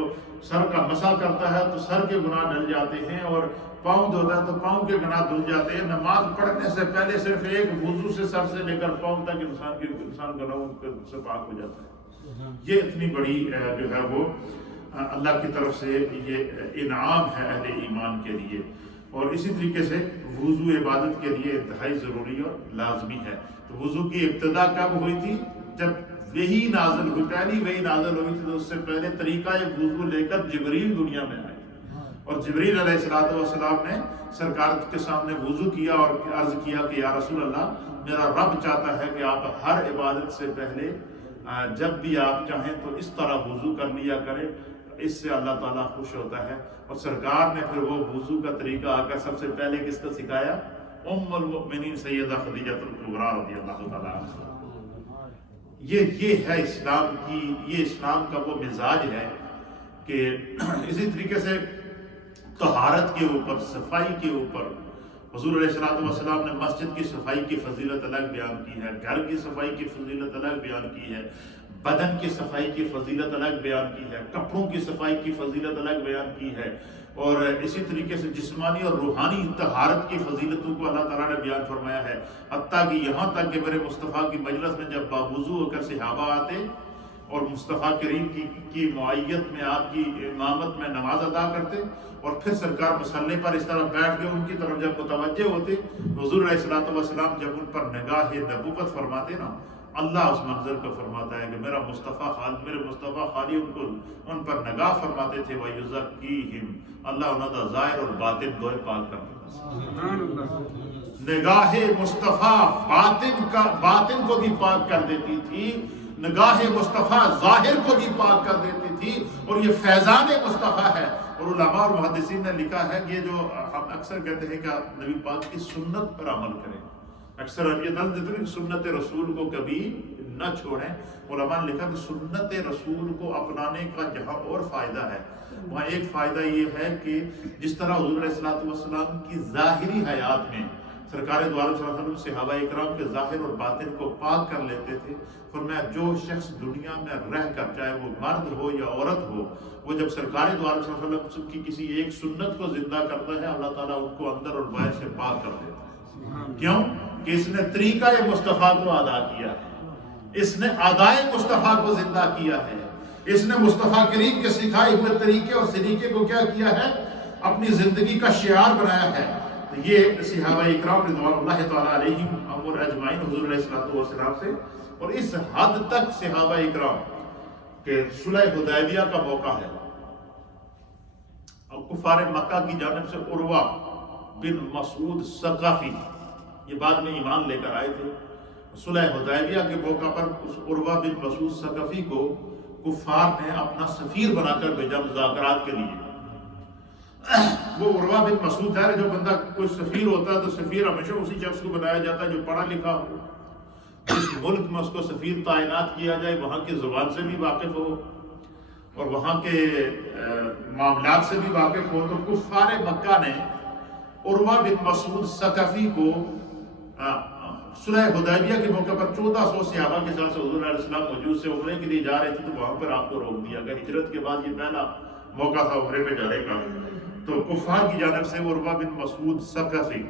سر کا مسح کرتا ہے تو سر کے گناہ ڈل جاتے ہیں، اور پاؤں دھوتا ہے تو پاؤں کے گناہ دھل جاتے ہیں۔ نماز پڑھنے سے پہلے صرف ایک وضو سے سر سے لے کر پاؤں تک انسان گناہوں سے پاک ہو جاتا ہے۔ یہ اتنی بڑی جو ہے وہ اللہ کی طرف سے یہ انعام ہے اہل ایمان کے لیے۔ اور اسی طریقے سے وضو عبادت کے لیے انتہائی ضروری اور لازمی ہے۔ تو وضو کی ابتدا کب ہوئی تھی؟ جب وحی نازل ہوئی، پہلی وحی نازل ہوئی تھی، تو اس سے پہلے طریقہ وضو لے کر جبریل دنیا میں آئے، اور جبریل علیہ السلام نے سرکار کے سامنے وضو کیا اور عرض کیا کہ یا رسول اللہ، میرا رب چاہتا ہے کہ آپ ہر عبادت سے پہلے جب بھی آپ چاہیں تو اس طرح وضو کر لیا کریں، اس سے اللہ تعالیٰ خوش ہوتا ہے۔ اور سرکار نے پھر وہ وضو کا طریقہ آ کر سب سے پہلے کس کو سکھایا؟ ام المؤمنین سیدہ خدیجہ الکبریٰ رضی اللہ تعالیٰ عنہا۔ یہ ہے اسلام کی، یہ اسلام کا وہ مزاج ہے کہ اسی طریقے سے طہارت کے اوپر، صفائی کے اوپر حضور علیہ السلام نے مسجد کی صفائی کی فضیلت الگ بیان کی ہے، گھر کی صفائی کی فضیلت الگ بیان کی ہے، بدن کی صفائی کی فضیلت الگ بیان کی ہے، کپڑوں کی صفائی کی فضیلت الگ بیان کی ہے، اور اسی طریقے سے جسمانی اور روحانی طہارت کی فضیلتوں کو اللہ تعالیٰ نے بیان فرمایا ہے۔ حتیٰ کہ یہاں تک کہ میرے مصطفیٰ کی مجلس میں جب باوضو ہو کر صحابہ آتے اور مصطفیٰ کریم کی معیت میں، آپ کی امامت میں نماز ادا کرتے، اور پھر سرکار مصلی پر اس طرح بیٹھ کے ان کی طرف جب متوجہ ہوتے، حضور علیہ السلام جب ان پر نگاہ نبوت فرماتے نا، اللہ اس منظر کو فرماتا ہے کہ میرے مصطفیٰ خالی ان پر نگاہ فرماتے تھے، وَيُزَكِّيهِمْ، اللہ انہوں کا ظاہر اور باطن دوئے پاک کرتا تھا۔ نگاہ مصطفیٰ باطن کو بھی پاک کر دیتی تھی، نگاہ مصطفیٰ ظاہر کو بھی پاک کر دیتی تھی، اور یہ فیضان مصطفیٰ ہے۔ اور علماء اور محدثین نے لکھا ہے کہ یہ جو ہم اکثر کہتے ہیں کہ آپ نبی پاک کی سنت پر عمل کریں، اکثر ہم یہ دل دیتے ہیں کہ سنت رسول کو کبھی نہ چھوڑیں۔ علماء نے لکھا کہ سنت رسول کو اپنانے کا جہاں اور فائدہ ہے، وہاں ایک فائدہ یہ ہے کہ جس طرح حضور علیہ السلام کی ظاہری حیات میں سرکار دو عالم صلی اللہ علیہ وسلم صحابہ اکرام کے ظاہر اور باطن کو پاک کر لیتے تھے۔ فرمایا جو شخص دنیا میں رہ کر، چاہے وہ مرد ہو یا عورت ہو، وہ جب سرکار دو عالم صلی اللہ علیہ وسلم کی کسی ایک سنت کو زندہ کرتا ہے، اللہ تعالیٰ ان کو اندر اور باہر سے پاک کر دیتا ہے۔ کیوں؟ کہ اس نے طریقہ مصطفیٰ کو ادا کیا ہے، اس نے ادائے مصطفیٰ کو زندہ کیا ہے، اس نے مصطفیٰ کریم کے سکھائے ہوئے طریقے اور سلیقے کو کیا کیا ہے؟ اپنی زندگی کا شعار بنایا ہے۔ تو یہ صحابہ اکرام رضوان اللہ تعالیٰ علیہم الامور اجمعین حضور علیہ الصلوۃ والسلام سے، اور اس حد تک صحابہ اکرام کہ صلح حدیبیہ کا موقع ہے اور کفار مکہ کی جانب سے عروہ بن مسعود ثقفی، یہ بعد میں ایمان لے کر آئے تھے، صلح حدیبیہ کے موقع پر اس عروہ بن مسعود ثقفی کو کفار نے اپنا سفیر بنا کر بھیجا مذاکرات کے لیے۔ وہ عروہ بن مسعود ہے، جو بندہ کوئی سفیر ہوتا ہے تو سفیر ہمیشہ اسی شخص کو بنایا جاتا ہے جو پڑھا لکھا ہو، جس ملک میں اس کو سفیر تعینات کیا جائے وہاں کی زبان سے بھی واقف ہو اور وہاں کے معاملات سے بھی واقف ہو۔ تو کفار مکہ نے عروہ بن مسعود ثقفی کو صلح حدیبیہ کے موقع پر 1400 صحابہ کے ساتھ حضور علیہ السلام موجود سے عمرے کے لیے جا رہے تھے، تو وہاں پر آپ کو روک دیا گیا۔ ہجرت کے بعد یہ پہلا موقع تھا عمرے میں جانے کا، تو کفار کی جانب سے عروہ بن مسعود ثقفی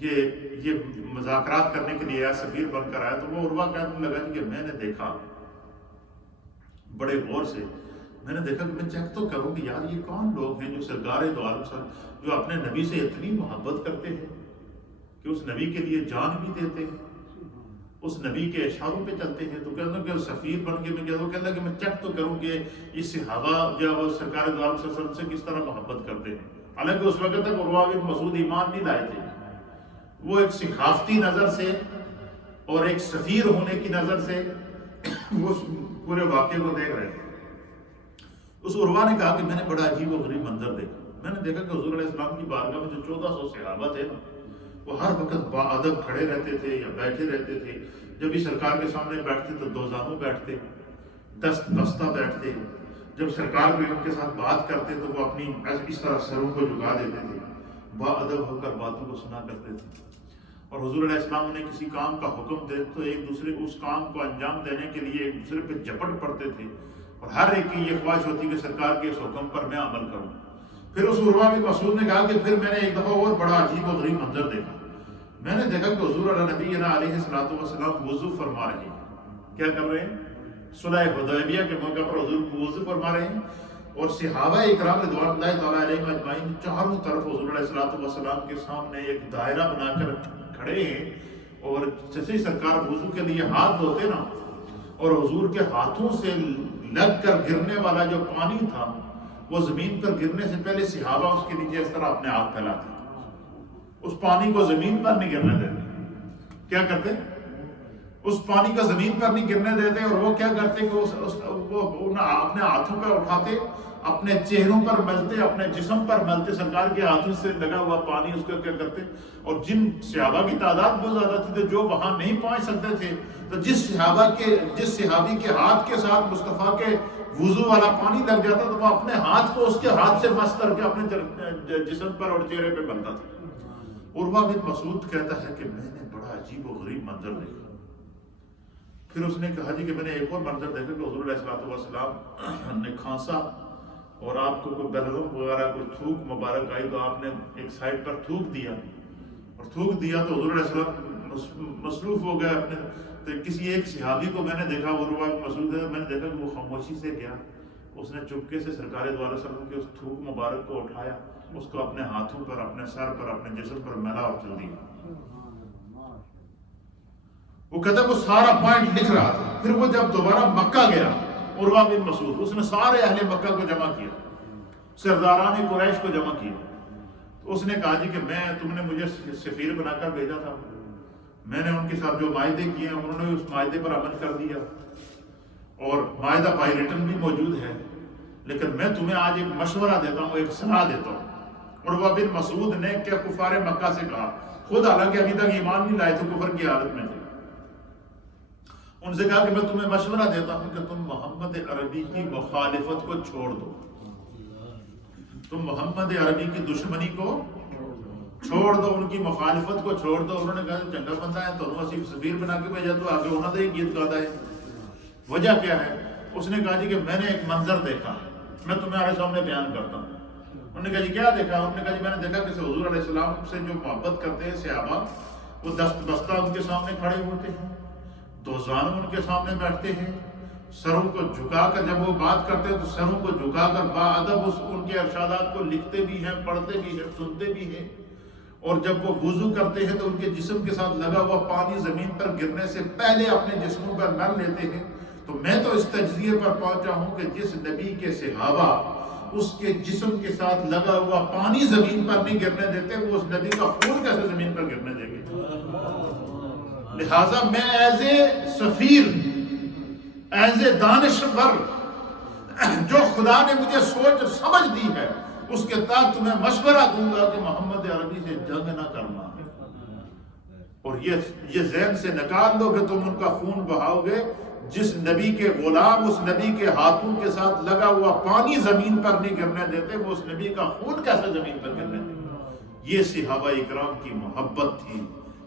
یہ مذاکرات کرنے کے لیے سفیر بن کر آیا۔ تو وہ عروہ کہنے لگا کہ میں نے دیکھا بڑے غور سے، میں نے دیکھا کہ میں چیک تو کروں کہ یار یہ کون لوگ ہیں جو سرکار دو عالم جو اپنے نبی سے اتنی محبت کرتے ہیں کہ اس نبی کے لیے جان بھی دیتے ہیں، اس نبی کے اشاروں پہ چلتے ہیں۔ تو کہتا کہ سفیر بن کے میں کہتا کہ میں چیک تو کروں کہ یہ صحابہ جو ہے وہ سرکار دو عالم صلی اللہ علیہ وسلم سے کس طرح محبت کرتے ہیں۔ حالانکہ اس وقت تک عروہ بن مسعود ایمان نہیں لائے تھے، وہ ایک ثقافتی نظر سے اور ایک سفیر ہونے کی نظر سے وہ پورے واقعے کو دیکھ رہے تھے۔ اس عروہ نے کہا کہ میں نے بڑا عجیب و غریب منظر دیکھا، میں نے دیکھا کہ حضور علیہ السلام کی بارگاہ میں جو 1400 صحابہ تھے نا، وہ ہر وقت باادب کھڑے رہتے تھے یا بیٹھے رہتے تھے۔ جب بھی سرکار کے سامنے بیٹھتے تو دو زانوں بیٹھتے، دست بستہ بیٹھتے۔ جب سرکار بھی ان کے ساتھ بات کرتے تو وہ اپنی اس طرح سروں کو جھکا دیتے تھے، باادب ہو کر باتوں کو سنا کرتے تھے۔ اور حضور علیہ السلام نے کسی کام کا حکم دے تو ایک دوسرے کو اس کام کو انجام دینے کے لیے ایک دوسرے پہ جھپٹ پڑتے تھے، اور ہر ایک کی یہ خواہش ہوتی کہ سرکار کے اس حکم پر میں عمل کروں۔ پھر اس عروہ بن مسعود نے کہا کہ پھر میں نے ایک دفعہ اور بڑا عجیب و غریب منظر دیکھا، میں نے دیکھا کہ حضور نبینا علیہ الصلوۃ والسلام وضو فرما رہے ہیں۔ کیا کر رہے ہیں؟ صلح حدیبیہ کے موقع پر حضور وضو فرما رہے ہیں، اور صحابہ اکرام رضوان اللہ تعالیٰ علیہم اجمعین چاروں طرف حضور علیہ الصلوۃ والسلام کے سامنے ایک دائرہ بنا کر کھڑے ہیں، اور جیسے سرکار وضو کے لیے ہاتھ دھوتے نا، اور حضور کے ہاتھوں سے لگ کر گرنے والا جو پانی تھا وہ زمین پر گرنے سے پہلے صحابہ اس کے نیچے اس طرح اپنے ہاتھ پھیلاتے، اس پانی کو زمین پر نہیں گرنے دیتے۔ کیا کرتے؟ اس پانی کو زمین پر نہیں گرنے دیتے، اور وہ کیا کرتے کہ وہ اپنے ہاتھوں پہ اٹھاتے، اپنے چہروں پر ملتے، اپنے جسم پر ملتے، سرکار کے ہاتھوں سے لگا ہوا پانی اس کو کیا کرتے۔ اور جن صحابہ کی تعداد بہت زیادہ تھی تو جو وہاں نہیں پہنچ سکتے تھے، تو جس صحابی کے ہاتھ کے ساتھ مصطفیٰ کے وضو والا پانی لگ جاتا تو وہ اپنے ہاتھ کو اس کے ہاتھ سے مس کر کے اپنے جسم پر اور چہرے پہ بنتا تھا۔ عروہ بن مسعود کہتا ہے کہ میں نے بڑا عجیب و غریب منظر دیکھا۔ پھر اس نے کہا جی کہ میں نے ایک اور منظر دیکھا کہ حضور علیہ الصلوۃ والسلام نے کھانسا، اور آپ کو کوئی بلغم وغیرہ کوئی تھوک مبارک آئی تو آپ نے ایک سائڈ پر تھوک دیا، اور تھوک دیا تو حضور علیہ السلام مصروف ہو گئے اپنے۔ تو کسی ایک صحابی کو میں نے دیکھا، عروہ بن مسعود ہے، میں نے دیکھا کہ وہ خاموشی سے گیا، اس نے چپکے سے سرکار دو علیہ وسلم کے اس تھوک مبارک کو اٹھایا، اس کو اپنے ہاتھوں پر، اپنے سر پر، اپنے جسم پر ملا اور چل دیا۔ وہ کہتا ہے وہ سارا پوائنٹ لکھ رہا تھا۔ پھر وہ جب دوبارہ مکہ گیا عروہ بن مسعود، اس نے سارے اہل مکہ کو جمع کیا، سرداران قریش کو جمع کیا۔ تو اس نے کہا جی کہ تم نے مجھے سفیر بنا کر بھیجا تھا، میں نے ان کے ساتھ جو معاہدے کیے ہیں انہوں نے اس معاہدے پر عمل کر دیا، اور معاہدہ بائی ریٹن بھی موجود ہے، لیکن میں تمہیں آج ایک مشورہ دیتا ہوں، ایک صلاح دیتا ہوں۔ عروہ بن مسعود نے کیا کفار مکہ سے کہا، خود حالانکہ ابھی تک ایمان نہیں لائے تھے، کفر کی حالت میں تھے، ان سے کہا کہ میں تمہیں مشورہ دیتا ہوں کہ تم محمد عربی کی مخالفت کو چھوڑ دو، تم محمد عربی کی دشمنی کو چھوڑ دو، ان کی مخالفت کو چھوڑ دو۔ انہوں نے کہا چنگا بندہ ہے تو انہوں نے سفیر بنا کے بھیجا تو آگے انہوں نے ایک گیت گاتا ہے، وجہ کیا ہے؟ اس نے کہا جی کہ میں نے ایک منظر دیکھا، میں تمہارے سامنے بیان کرتا ہوں۔ انہوں نے کہا جی کیا دیکھا؟ انہوں نے کہا جی میں نے دیکھا کہ حضور علیہ السلام سے جو محبت کرتے ہیں صحابہ، وہ دست بستہ ان کے سامنے کھڑے ہوتے ہیں، دو زانوں ان کے سامنے بیٹھتے ہیں، سروں کو جھکا کر جب وہ بات کرتے ہیں تو سروں کو جھکا کر باادب ان کے ارشادات کو لکھتے بھی ہیں، پڑھتے بھی ہیں، سنتے بھی ہیں، اور جب وہ وضو کرتے ہیں تو ان کے جسم کے ساتھ لگا ہوا پانی زمین پر گرنے سے پہلے اپنے جسموں پر مل لیتے ہیں، تو میں تو اس تجزیے پر پہنچا ہوں کہ جس نبی کے صحابہ اس کے جسم کے ساتھ لگا ہوا پانی زمین پر نہیں گرنے دیتے، وہ اس نبی کا خون کیسے زمین پر گرنے دیں گے؟ لہٰذا میں ایز اے سفیر، ایز اے دانشور، جو خدا نے مجھے سوچ سمجھ دی ہے، اس کے تحت تمہیں مشورہ دوں گا کہ محمد عربی سے جنگ نہ کرنا، اور یہ ذہن سے نکال دو کہ تم ان کا خون بہاؤ گے۔ جس نبی کے غلام اس نبی کے ہاتھوں کے ساتھ لگا ہوا پانی زمین پر نہیں گرنے دیتے، وہ اس نبی کا خون کیسے زمین پر گرنے دیتے؟ یہ صحابہ اکرام کی محبت تھی،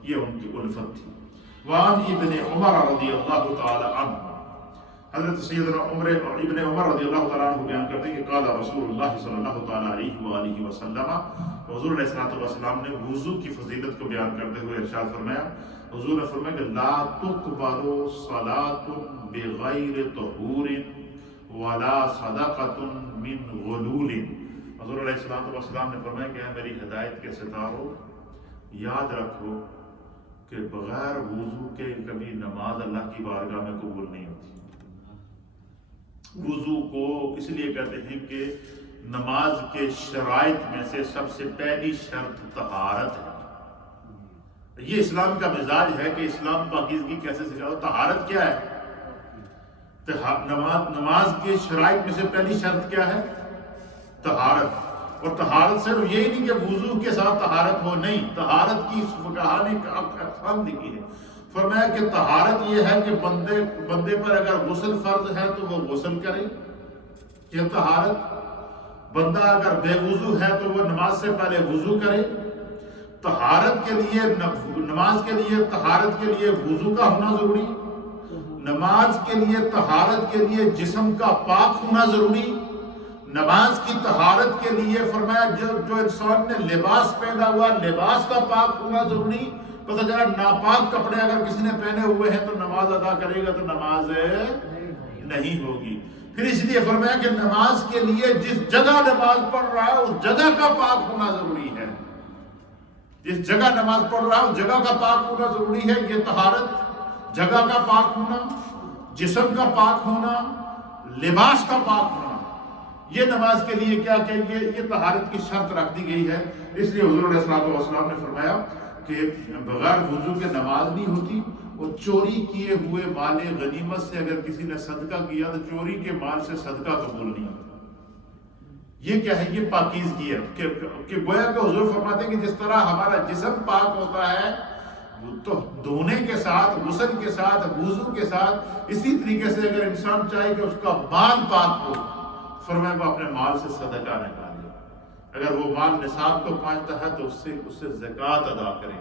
یہ ان کی الفت تھی۔ وعن ابن عمر رضی اللہ تعالی عنہ، حضرت سیدنا ابن عمر رضی اللہ تعالیٰ عنہ بیان کرتے ہیں کہ قال رسول اللہ صلی اللہ تعالیٰ علیہ وآلہ وسلم، حضور علیہ السلام نے وضو کی فضیلت کو بیان کرتے ہوئے ارشاد فرمایا، حضور نے فرمایا کہ لا تقبل صلاة بغیر طہور ولا صدقۃ من غلول۔ حضور علیہ السلام نے فرمایا کہ میری ہدایت کے ستاروں، یاد رکھو کہ بغیر وضو کے کبھی نماز اللہ کی بارگاہ میں قبول نہیں ہوتی۔ وضو کو اس لیے کہتے ہیں کہ نماز کے شرائط میں سے سب سے پہلی شرط طہارت ہے۔ یہ اسلام کا مزاج ہے کہ اسلام پاکیزگی کیسے سکھاتا ہے۔ طہارت کیا ہے؟ نماز کے شرائط میں سے پہلی شرط کیا ہے؟ طہارت۔ اور طہارت صرف یہی نہیں کہ وضو کے ساتھ طہارت ہو، نہیں، طہارت کی فقہاء نے اقسام لکھی ہے۔ فرمایا کہ طہارت یہ ہے کہ بندے پر اگر غسل فرض ہے تو وہ غسل کرے، یہ طہارت۔ بندہ اگر بے وضو ہے تو وہ نماز سے پہلے وضو کرے۔ طہارت کے لیے، نماز کے لیے طہارت کے لیے وضو کا ہونا ضروری، نماز کے لیے طہارت کے لیے جسم کا پاک ہونا ضروری، نماز کی طہارت کے لیے فرمایا جو انسان نے لباس پہنا ہوا لباس کا پاک ہونا ضروری۔ پتہ چلا ناپاک کپڑے اگر کسی نے پہنے ہوئے ہیں تو نماز ادا کرے گا تو نماز نہیں ہوگی۔ پھر اس لیے فرمایا کہ نماز کے لیے جس جگہ نماز پڑھ رہا ہے اس جگہ کا پاک ہونا ضروری ہے، جس جگہ نماز پڑھ رہا ہے اس جگہ کا پاک ہونا ضروری ہے۔ یہ طہارت، جگہ کا پاک ہونا، جسم کا پاک ہونا، لباس کا پاک ہونا، یہ نماز کے لیے کیا کہ یہ طہارت کی شرط رکھ دی گئی ہے۔ اس لیے حضور علیہ السلام نے فرمایا کہ بغیر وضو کے نماز نہیں ہوتی۔ اور چوری کیے ہوئے مال غنیمت سے اگر کسی نے صدقہ کیا تو چوری کے مال سے صدقہ قبول نہیں ہوتا۔ یہ کیا ہے؟ یہ پاکیزگی ہے کہ گویا کہ حضور فرماتے ہیں کہ جس طرح ہمارا جسم پاک ہوتا ہے تو دھونے کے ساتھ، غسل کے ساتھ، وضو کے ساتھ، اسی طریقے سے اگر انسان چاہے کہ اس کا مال پاک ہو، فرمایا وہ اپنے مال سے صدقہ نکالے۔ اگر وہ مال نصاب کو پہنچتا ہے تو اس سے زکوٰۃ ادا کرے۔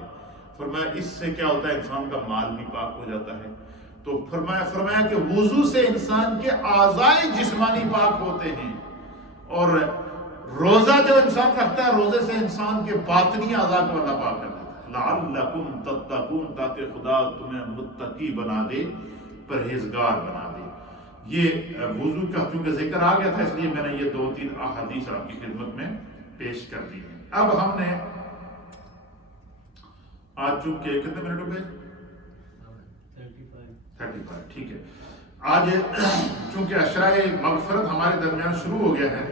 فرمایا اس سے کیا ہوتا ہے؟ انسان کا مال بھی پاک ہو جاتا ہے۔ تو فرمایا کہ وضو سے انسان کے اعضائے جسمانی پاک ہوتے ہیں، اور روزہ جو انسان رکھتا ہے روزے سے انسان کے باطنی اعضاء کو اللہ پاک کرتا ہے۔ لعلکم تتقون، تاکہ خدا تمہیں متقی بنا دے، پرہیزگار بنا دے۔ یہ وضو کا چونکہ ذکر آ گیا تھا اس لیے میں نے یہ 2-3 احادیث آپ کی خدمت میں پیش کر دی ہیں۔ اب ہم نے آج چونکہ کتنے منٹ ہو گئے؟ 35، ٹھیک ہے۔ آج چونکہ عشرۂ مغفرت ہمارے درمیان شروع ہو گیا ہے،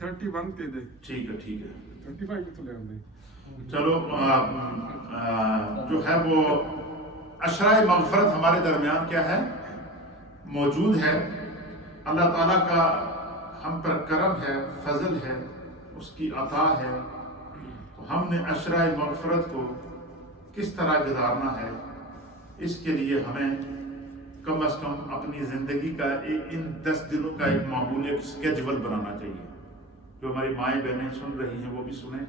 31 کے دے، ٹھیک ہے 35 کو تو لے آؤں گے۔ چلو جو ہے وہ عشرۂ مغفرت ہمارے درمیان کیا ہے؟ موجود ہے۔ اللہ تعالیٰ کا ہم پر کرم ہے، فضل ہے، اس کی عطا ہے۔ تو ہم نے عشرۂ مغفرت کو کس طرح گزارنا ہے، اس کے لیے ہمیں کم از کم اپنی زندگی کا ان 10 دنوں کا ایک معمول، ایک اسکیجول بنانا چاہیے۔ جو ہماری مائیں بہنیں سن رہی ہیں وہ بھی سنیں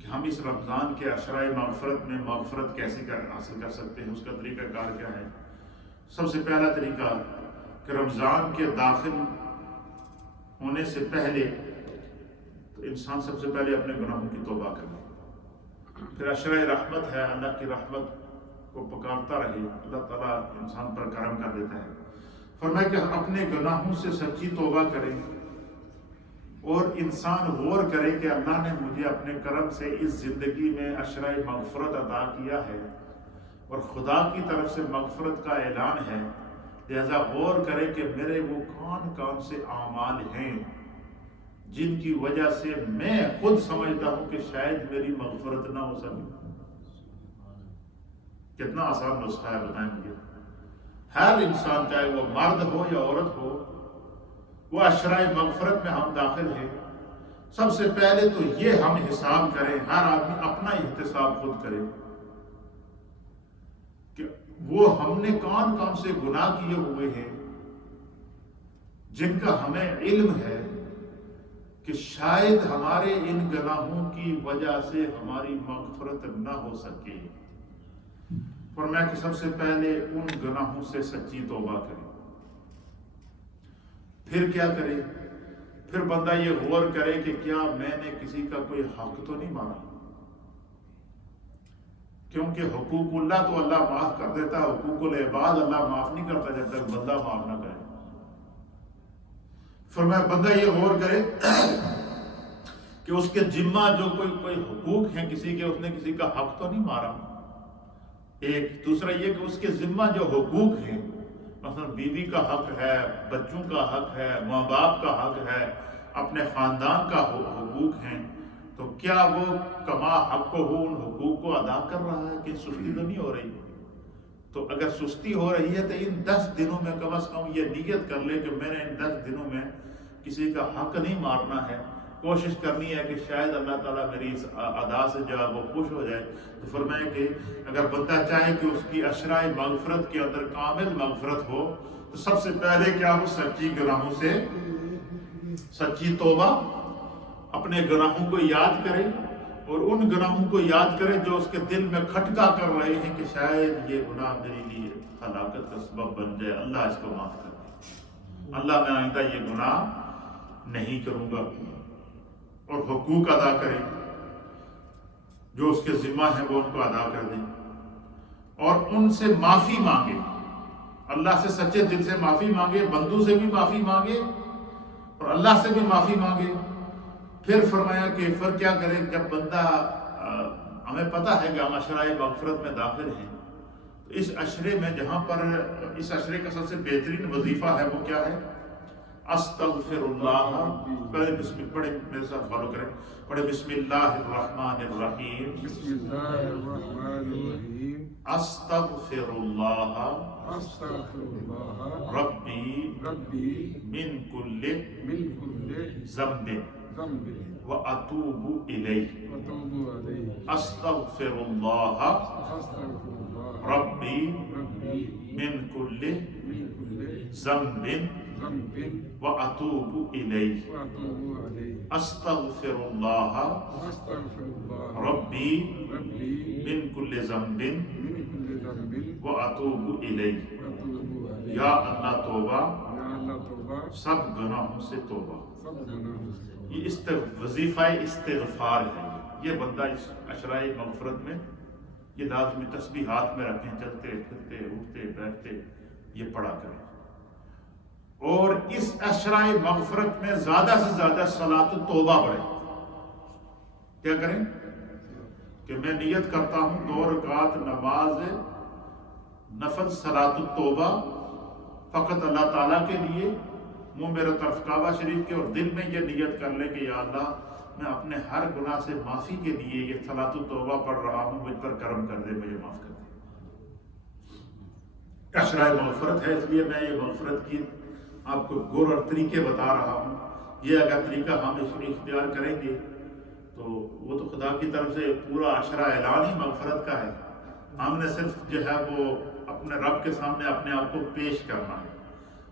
کہ ہم اس رمضان کے عشرۂ مغفرت میں مغفرت کیسے حاصل کر سکتے ہیں، اس کا طریقہ کار کیا ہے۔ سب سے پہلا طریقہ کہ رمضان کے داخل ہونے سے پہلے تو انسان سب سے پہلے اپنے گناہوں کی توبہ کرے، پھر عشرۂ رحمت ہے، اللہ کی رحمت کو پکارتا رہے، اللہ تعالیٰ انسان پر کرم کر دیتا ہے۔ فرمایا کہ اپنے گناہوں سے سچی توبہ کریں، اور انسان غور کرے کہ اللہ نے مجھے اپنے کرم سے اس زندگی میں عشرۂ مغفرت عطا کیا ہے اور خدا کی طرف سے مغفرت کا اعلان ہے، لہذا غور کرے کہ میرے وہ کون سے اعمال ہیں جن کی وجہ سے میں خود سمجھتا ہوں کہ شاید میری مغفرت نہ ہو سکے۔ کتنا آسان نسخہ ہے بتائیں مجھے۔ ہر انسان چاہے وہ مرد ہو یا عورت ہو، وہ عشرۂ مغفرت میں ہم داخل ہیں۔ سب سے پہلے تو یہ ہم حساب کریں، ہر آدمی اپنا احتساب خود کرے کہ وہ ہم نے کون سے گناہ کیے ہوئے ہیں جن کا ہمیں علم ہے کہ شاید ہمارے ان گناہوں کی وجہ سے ہماری مغفرت نہ ہو سکے۔ فرمایا کہ سب سے پہلے ان گناہوں سے سچی توبہ کرے۔ پھر کیا کرے؟ پھر بندہ یہ غور کرے کہ کیا میں نے کسی کا کوئی حق تو نہیں مارا، کیونکہ حقوق اللہ تو اللہ معاف کر دیتا ہے، حقوق العباد اللہ معاف نہیں کرتا جب تک بندہ معاف نہ کرے۔ فرمایا بندہ یہ غور کرے کہ اس کے ذمہ جو کوئی حقوق ہیں کسی کے، اس نے کسی کا حق تو نہیں مارا۔ ایک دوسرا یہ کہ اس کے ذمہ جو حقوق ہیں، مثلا بیوی کا حق ہے، بچوں کا حق ہے، ماں باپ کا حق ہے، اپنے خاندان کا حقوق ہیں، تو کیا وہ کما حق کو ہو ان حقوق کو ادا کر رہا ہے کہ سستی تو نہیں ہو رہی؟ تو اگر سستی ہو رہی ہے تو ان 10 دنوں میں کم از کم یہ نیت کر لے کہ میں نے ان 10 دنوں میں کسی کا حق نہیں مارنا ہے، کوشش کرنی ہے کہ شاید اللہ تعالیٰ میری اس ادا سے جو ہے وہ خوش ہو جائے۔ تو فرمائے کہ اگر بندہ چاہے کہ اس کی عشرۂ مغفرت کے اندر کامل مغفرت ہو تو سب سے پہلے کیا ہو؟ سچی گناہوں سے سچی توبہ، اپنے گناہوں کو یاد کرے اور ان گناہوں کو یاد کرے جو اس کے دل میں کھٹکا کر رہے ہیں کہ شاید یہ گناہ میرے لیے ہلاکت کا سبب بن جائے، اللہ اس کو معاف کر دے، اللہ میں آئندہ یہ گناہ نہیں کروں گا۔ اور حقوق ادا کریں، جو اس کے ذمہ ہیں وہ ان کو ادا کر دیں، اور ان سے معافی مانگے، اللہ سے سچے دل سے معافی مانگے، بندوں سے بھی معافی مانگے اور اللہ سے بھی معافی مانگے۔ پھر فرمایا کہ پھر کیا کریں؟ جب بندہ ہمیں پتہ ہے کہ ہم عشرۂ مغفرت میں داخل ہیں، تو اس عشرے میں جہاں پر اس عشرے کا سب سے بہترین وظیفہ ہے وہ کیا ہے؟ استغفر اللہ۔ پڑھے میرے ساتھ فالو کریں، پڑھے بسم اللہ الرحمن الرحیم، بسم اللہ الرحمن الرحیم، استغفر اللہ ربی من کل ذنب واتوب الیہ، استغفر اللہ ربی من کل ذنب واتوب الیہ، استغفر اللہ ربی من کل ذنب واتوب الیہ۔ یا اللہ توبہ، سب گناہوں سے توبہ۔ یہ وظیفہ استغفار ہے۔ یہ بندہ اس عشرۂ مغفرت میں یہ لازمی تسبیحات میں رکھیں، چلتے پھرتے اٹھتے بیٹھتے یہ پڑھا کریں، اور اس عشرۂ مغفرت میں زیادہ سے زیادہ صلاۃ التوبہ پڑھیں۔ کیا کریں؟ کہ میں نیت کرتا ہوں 2 رکعت نماز نفل صلاۃ التوبہ فقط اللہ تعالیٰ کے لیے، منہ میرے طرف کعبہ شریف کے، اور دل میں یہ نیت کر لیں کہ یا اللہ میں اپنے ہر گناہ سے معافی کے لیے یہ صلاۃ التوبہ پڑھ رہا ہوں، مجھ پر کرم کر دے، مجھے معاف کر دے۔ عشرۂ مغفرت ہے، اس لیے میں یہ مغفرت کی آپ کو گر اور طریقے بتا رہا ہوں۔ یہ اگر طریقہ ہم اختیار کریں گے تو وہ تو خدا کی طرف سے پورا عشرہ اعلان ہی مغفرت کا ہے۔ ہم نے صرف جو ہے وہ اپنے رب کے سامنے اپنے آپ کو پیش کرنا ہے،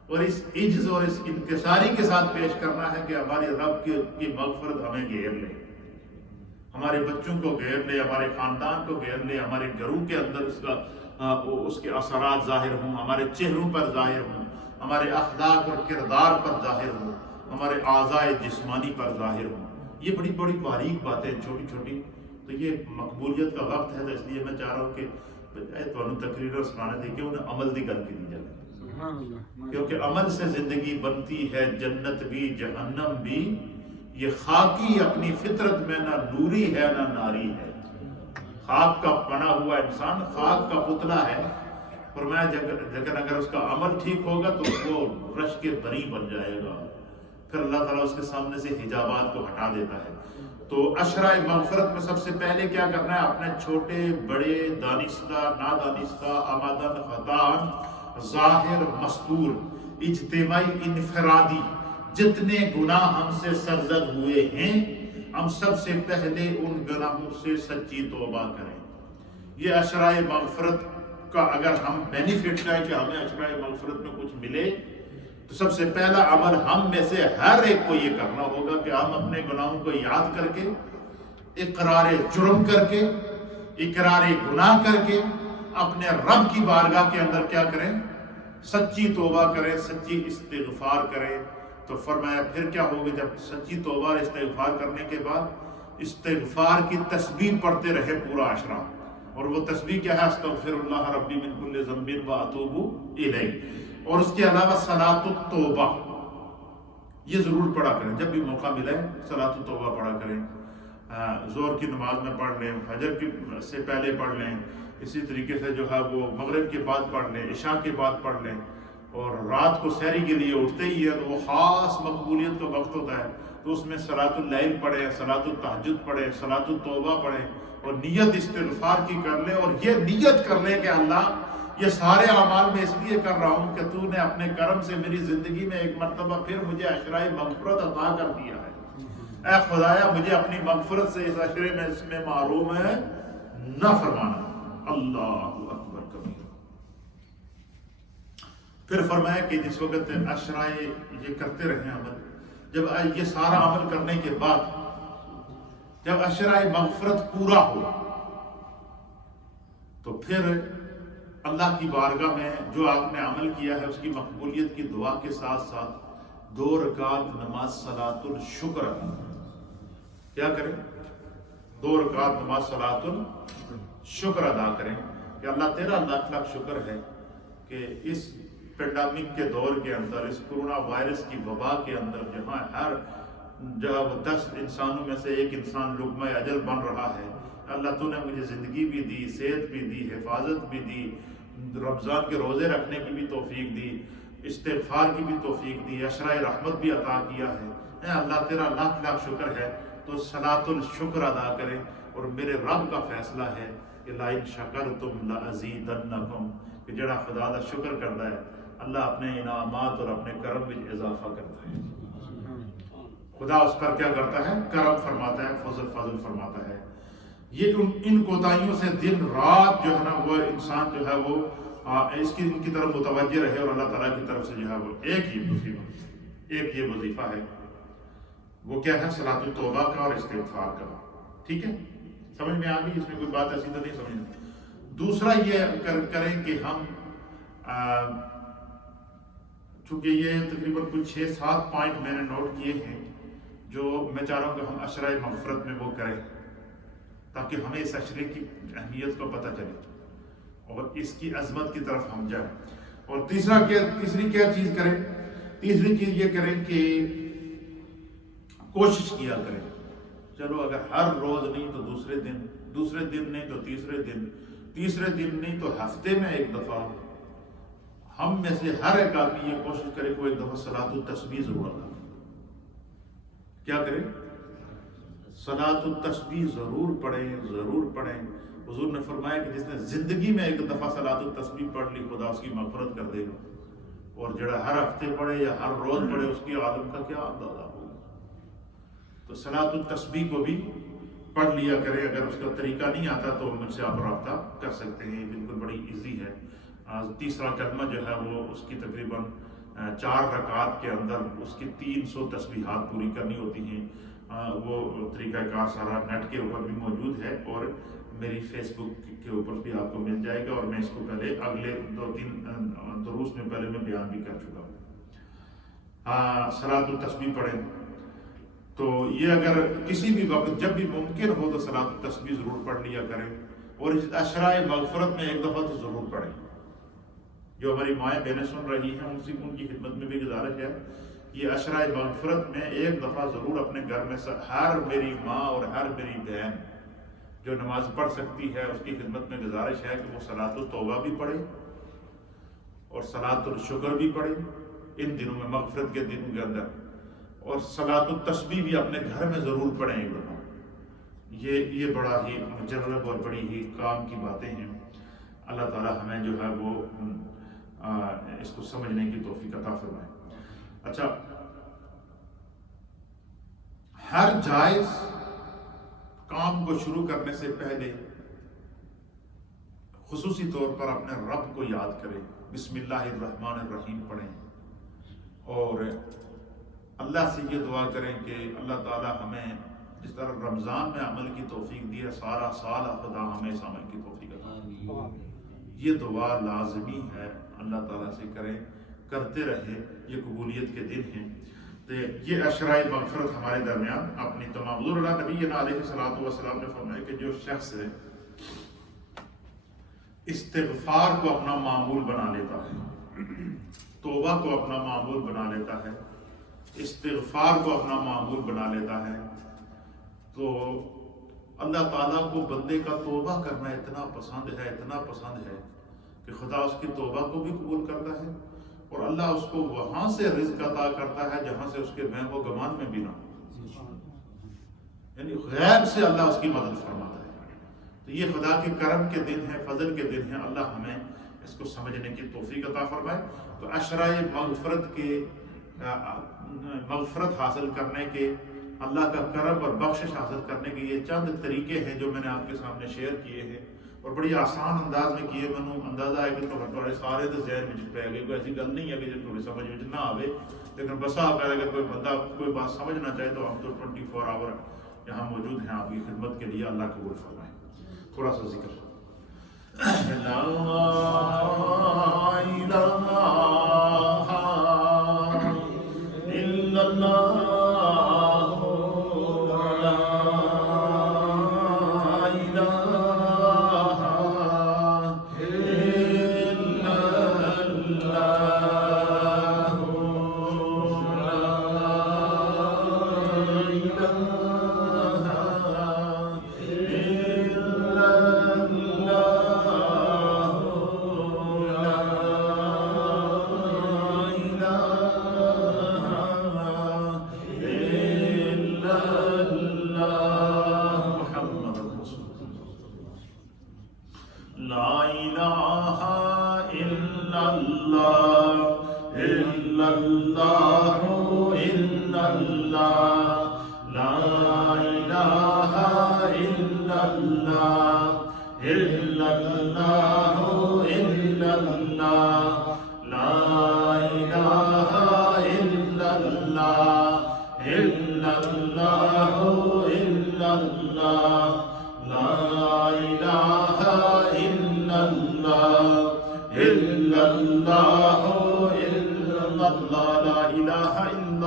اور اس عجز اور اس انکساری کے ساتھ پیش کرنا ہے کہ ہمارے رب کی مغفرت ہمیں گھیر لے، ہمارے بچوں کو گھیر لے، ہمارے خاندان کو گھیر لے، ہمارے گھروں کے اندر اس کے اثرات ظاہر ہوں، ہمارے چہروں پر ظاہر ہوں، ہمارے اخلاق اور کردار پر ظاہر ہوں، ہمارے اعضائے جسمانی پر ظاہر ہوں۔ یہ بڑی بڑی باریک باتیں، چھوٹی چھوٹی، تو یہ مقبولیت کا وقت ہے، تو اس لیے میں چاہ رہا ہوں کہ تقریر سنانے دے کے انہیں عمل دی گل کی جائے، کیونکہ عمل سے زندگی بنتی ہے، جنت بھی جہنم بھی یہ خاکی اپنی فطرت میں نہ نوری ہے نہ ناری ہے، خاک کا بنا ہوا انسان خاک کا پتلا ہے، فرمایا لیکن اگر اس کا عمل ٹھیک ہوگا تو وہ رش کے بری بن جائے گا، پھر اللہ تعالیٰ اس کے سامنے سے حجابات کو ہٹا دیتا ہے۔ تو عشرہ مغفرت میں سب سے پہلے کیا کرنا ہے؟ اپنے چھوٹے بڑے، دانستہ نادانستہ، آمادن خطان، ظاہر مستور، اجتماعی انفرادی جتنے گناہ ہم سے سرزد ہوئے ہیں، ہم سب سے پہلے ان گناہوں سے سچی توبہ کریں۔ یہ عشرہ مغفرت کا اگر ہم بینیفٹ ہے کہ ہمیں عشرہ مغفرت میں کچھ ملے، تو سب سے پہلا عمل ہم میں سے ہر ایک کو یہ کرنا ہوگا کہ ہم اپنے گناہوں کو یاد کر کے، اقرار جرم کر کے، اقرار گناہ کر کے اپنے رب کی بارگاہ کے اندر کیا کریں؟ سچی توبہ کریں، سچی استغفار کریں۔ تو فرمایا پھر کیا ہوگا؟ جب سچی توبہ اور استغفار کرنے کے بعد استغفار کی تسبیح پڑھتے رہے پورا عشرہ، اور وہ تسبیح کیا ہے؟ استغفر اللہ ربی من کل ذنب واتوب الیہ۔ اور اس کے علاوہ صلاۃ التوبہ یہ ضرور پڑھا کریں، جب بھی موقع ملے صلاۃ التوبہ پڑھا کریں، ظہر کی نماز میں پڑھ لیں، فجر کی سے پہلے پڑھ لیں، اسی طریقے سے جو ہے وہ مغرب کے بعد پڑھ لیں، عشاء کے بعد پڑھ لیں، اور رات کو سحری کے لیے اٹھتے ہی ہے تو وہ خاص مقبولیت کا وقت ہوتا ہے، تو اس میں صلاۃ اللیل پڑھیں، صلاۃ التہجد پڑھیں، صلاۃ التوبہ پڑھیں، اور نیت استغفار کی کر لیں، اور یہ نیت کر لیں کہ اللہ یہ سارے اعمال میں اس لیے کر رہا ہوں کہ تو نے اپنے کرم سے میری زندگی میں ایک مرتبہ پھر مجھے عشرہ مغفرت عطا کر دیا ہے، اے خدایا مجھے اپنی مغفرت سے اس عشرے میں اس میں محروم ہے نہ فرمانا۔ اللہ اکبر کبیر۔ پھر فرمایا کہ جس وقت عشرہ یہ کرتے رہے عمل، جب یہ سارا عمل کرنے کے بعد جب عشرہ مغفرت پورا ہو تو پھر اللہ کی بارگاہ میں جو آپ نے عمل کیا ہے اس کی مقبولیت کی دعا کے ساتھ ساتھ 2 رکعت نماز صلاۃ الشکر کیا کریں؟ 2 رکعت نماز صلاۃ الشکر ادا کریں کہ اللہ تیرا لاکھ لاکھ شکر ہے کہ اس پینڈیمک کے دور کے اندر، اس کورونا وائرس کی وبا کے اندر، جہاں ہر جگہ 10 انسانوں میں سے ایک انسان لقمہ اجل بن رہا ہے، اللہ تو نے مجھے زندگی بھی دی، صحت بھی دی، حفاظت بھی دی، رمضان کے روزے رکھنے کی بھی توفیق دی، استغفار کی بھی توفیق دی، عشرہ رحمت بھی عطا کیا ہے، اے اللہ تیرا لاکھ لاکھ شکر ہے۔ تو صلاۃ الشکر ادا کریں، اور میرے رب کا فیصلہ ہے کہ لَإِن شَكَرْتُمْ لَأَزِيدَنَّكُمْ، کہ جڑا خدا دا شکر کرتا ہے اللہ اپنے انعامات اور اپنے کرم میں اضافہ کرتا ہے، خدا اس پر کیا کرتا ہے؟ کرم فرماتا ہے، فضل فرماتا ہے۔ یہ ان کوتاہیوں سے دن رات جو ہے نا وہ انسان جو ہے وہ ان کی طرف متوجہ رہے، اور اللہ تعالیٰ کی طرف سے جو ہے وہ ایک یہ وظیفہ ہے، وہ کیا ہے؟ صلاۃ التوبہ کا اور استغفار کا۔ ٹھیک ہے، سمجھ میں آ گئی؟ اس میں کوئی بات ایسی تو نہیں سمجھنا۔ دوسرا یہ کریں کہ ہم چونکہ یہ تقریباً کچھ 6-7 پوائنٹ میں نے نوٹ کیے ہیں جو میں چاہ رہا ہوں کہ ہم عشرہ مغفرت میں وہ کریں، تاکہ ہمیں اس عشرے کی اہمیت کو پتہ چلے اور اس کی عظمت کی طرف ہم جائیں۔ اور تیسری کیا چیز کریں؟ تیسری چیز یہ کریں کہ کوشش کیا کریں، چلو اگر ہر روز نہیں تو دوسرے دن نہیں تو تیسرے دن نہیں تو ہفتے میں ایک دفعہ ہم میں سے ہر ایک آدمی یہ کوشش کرے کہ وہ ایک دفعہ صلاۃ التسبیح ضرور ادا کرے۔ کیا کریں؟ صلاۃ التسبیح ضرور پڑھیں۔ حضور نے فرمایا کہ جس نے زندگی میں ایک دفعہ صلاۃ التسبیح پڑھ لی خدا اس کی مغفرت کر دے گا، اور جڑا ہر ہفتے پڑھے یا ہر روز پڑھے اس کی عالم کا کیا اندازہ ہوگا۔ تو صلاۃ التسبیح کو بھی پڑھ لیا کریں، اگر اس کا طریقہ نہیں آتا تو مجھ سے آپ رابطہ کر سکتے ہیں، بالکل بڑی ایزی ہے۔ تیسرا کلمہ جو ہے وہ اس کی تقریباً 4 رکعات کے اندر اس کی 300 تسبیحات پوری کرنی ہوتی ہیں۔ وہ طریقہ کار سارا نیٹ کے اوپر بھی موجود ہے، اور میری فیس بک کے اوپر بھی آپ کو مل جائے گا، اور میں اس کو پہلے اگلے 2-3 دروس میں پہلے میں بیان بھی کر چکا ہوں۔ صلاۃ التسبیح پڑھیں تو یہ اگر کسی بھی وقت جب بھی ممکن ہو تو صلاۃ التسبیح ضرور پڑھ لیا کریں، اور اس عشرہ مغفرت میں ایک دفعہ تو ضرور پڑھیں۔ جو ہماری مائیں بہنیں سن رہی ہیں ان کی خدمت میں بھی گزارش ہے یہ عشرہ مغفرت میں ایک دفعہ ضرور اپنے گھر میں ہر میری ماں اور ہر میری بہن جو نماز پڑھ سکتی ہے اس کی خدمت میں گزارش ہے کہ وہ صلاۃ التوبہ بھی پڑھے اور صلاۃ الشکر بھی پڑھے ان دنوں میں، مغفرت کے دنوں کے اندر، اور صلاۃ التسبیح بھی اپنے گھر میں ضرور پڑھیں ایک دفعہ۔ یہ بڑا ہی مجرب اور بڑی ہی کام کی باتیں ہیں۔ اللہ تعالی ہمیں جو ہے وہ اس کو سمجھنے کی توفیق عطا فرمائے۔ اچھا، ہر جائز کام کو شروع کرنے سے پہلے خصوصی طور پر اپنے رب کو یاد کریں، بسم اللہ الرحمن الرحیم پڑھیں، اور اللہ سے یہ دعا کریں کہ اللہ تعالی ہمیں جس طرح رمضان میں عمل کی توفیق دی ہے، سارا سال خدا ہمیں اس عمل کی توفیق عطا فرمائے۔ یہ دعا لازمی ہے، اللہ تعالیٰ سے کریں، کرتے رہے، یہ قبولیت کے دن ہیں۔ تو یہ عشرہ مغفرت ہمارے درمیان اپنی تمام، حضور اللہ نبی علیہ الصلوۃ والسلام نے فرمایا کہ جو شخص استغفار کو اپنا معمول بنا لیتا ہے، توبہ کو اپنا معمول بنا لیتا ہے، استغفار کو اپنا معمول بنا لیتا ہے، تو اللہ تعالیٰ کو بندے کا توبہ کرنا اتنا پسند ہے کہ خدا اس کی توبہ کو بھی قبول کرتا ہے، اور اللہ اس کو وہاں سے رزق عطا کرتا ہے جہاں سے اس کے بہن و گمان میں بھی نہ ہو، یعنی غیب سے اللہ اس کی مدد فرماتا ہے۔ تو یہ خدا کے کرم کے دن ہیں، فضل کے دن ہیں، اللہ ہمیں اس کو سمجھنے کی توفیق عطا فرمائے۔ تو عشرہ مغفرت حاصل کرنے کے، اللہ کا کرم اور بخشش حاصل کرنے کے یہ چند طریقے ہیں جو میں نے آپ کے سامنے شیئر کیے ہیں، اور بڑی آسان انداز میں کیے۔ میں اندازہ ہے کہ تھوڑے سارے تو ذہن میں پہ گئے، کوئی ایسی گل نہیں ہے کہ جو تھوڑی سمجھ میں نہ آئے، لیکن بسا اگر کوئی بندہ کوئی بات سمجھنا چاہے تو ہم تو 24 آور یہاں موجود ہیں آپ کی خدمت کے لیے۔ اللہ قبول فرمائے۔ تھوڑا سا ذکر لا الہ الا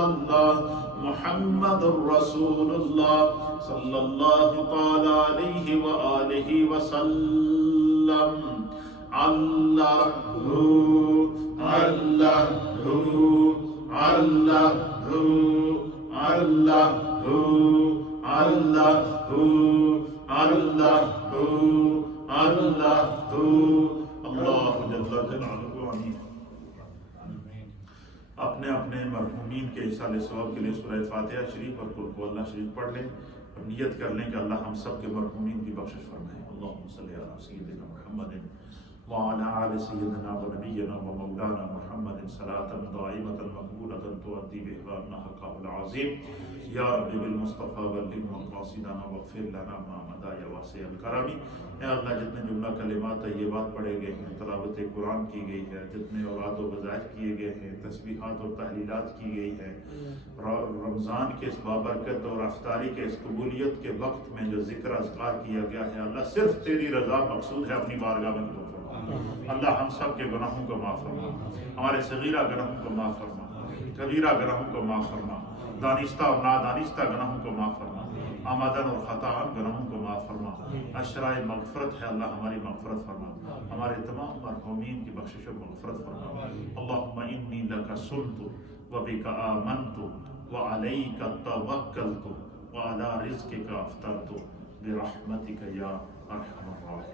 اللہ، محمد رسول اللہ صلی اللہ تعالی علیہ وآلہ وسلم۔ اللہ اللہ اللہ اللہ اللہ اللہ اللہ جل جلالہ۔ اپنے اپنے مرحومین کے ایصال ثواب کے لیے سورہ فاتحہ شریف اور قل هو اللہ شریف پڑھ لیں اور نیت کر لیں کہ اللہ ہم سب کے مرحومین کی بخشش فرمائے۔ اللہم صلی علی سیدنا محمد وعلى آل سيدنا ونبينا ومولانا محمد صلاة دائمة مقبولة تؤدي بها النحق العظيم يا رب بالمصطفى بلغ مقاصدنا واغفر لنا ما مضى يا واسع الكرم۔ اے اللہ جتنے جملہ کلمات طیبات پڑھے گئے ہیں، تلاوت قرآن کی گئی ہے، جتنے اوراد و وظائف کیے گئے ہیں، تسبیحات اور تحلیلات کی گئی ہے، رمضان کے اس بابرکت اور افطاری کے اس قبولیت کے وقت میں جو ذکر اذکار کیا گیا ہے، اللہ صرف تیری رضا مقصود ہے، اپنی بارگاہ میں قبول فرما۔ اللہ ہم سب کے گناہوں کو معاف فرما، ہمارے صغیرہ گناہوں کو معاف فرما، کبیرہ گناہوں کو معاف فرما، دانستہ اور نادانستہ گناہوں کو معاف فرما، آمدن اور خطاً گناہوں کو معاف فرما۔ عشرہ مغفرت ہے، اللہ ہماری مغفرت فرما، ہمارے تمام مرحومین کی بخشش و مغفرت فرما۔ اللہم انی لک صمت وبک آمنت وعلیک توکلت وعلی رزقک افطرت برحمتک یا ارحم الراحمین.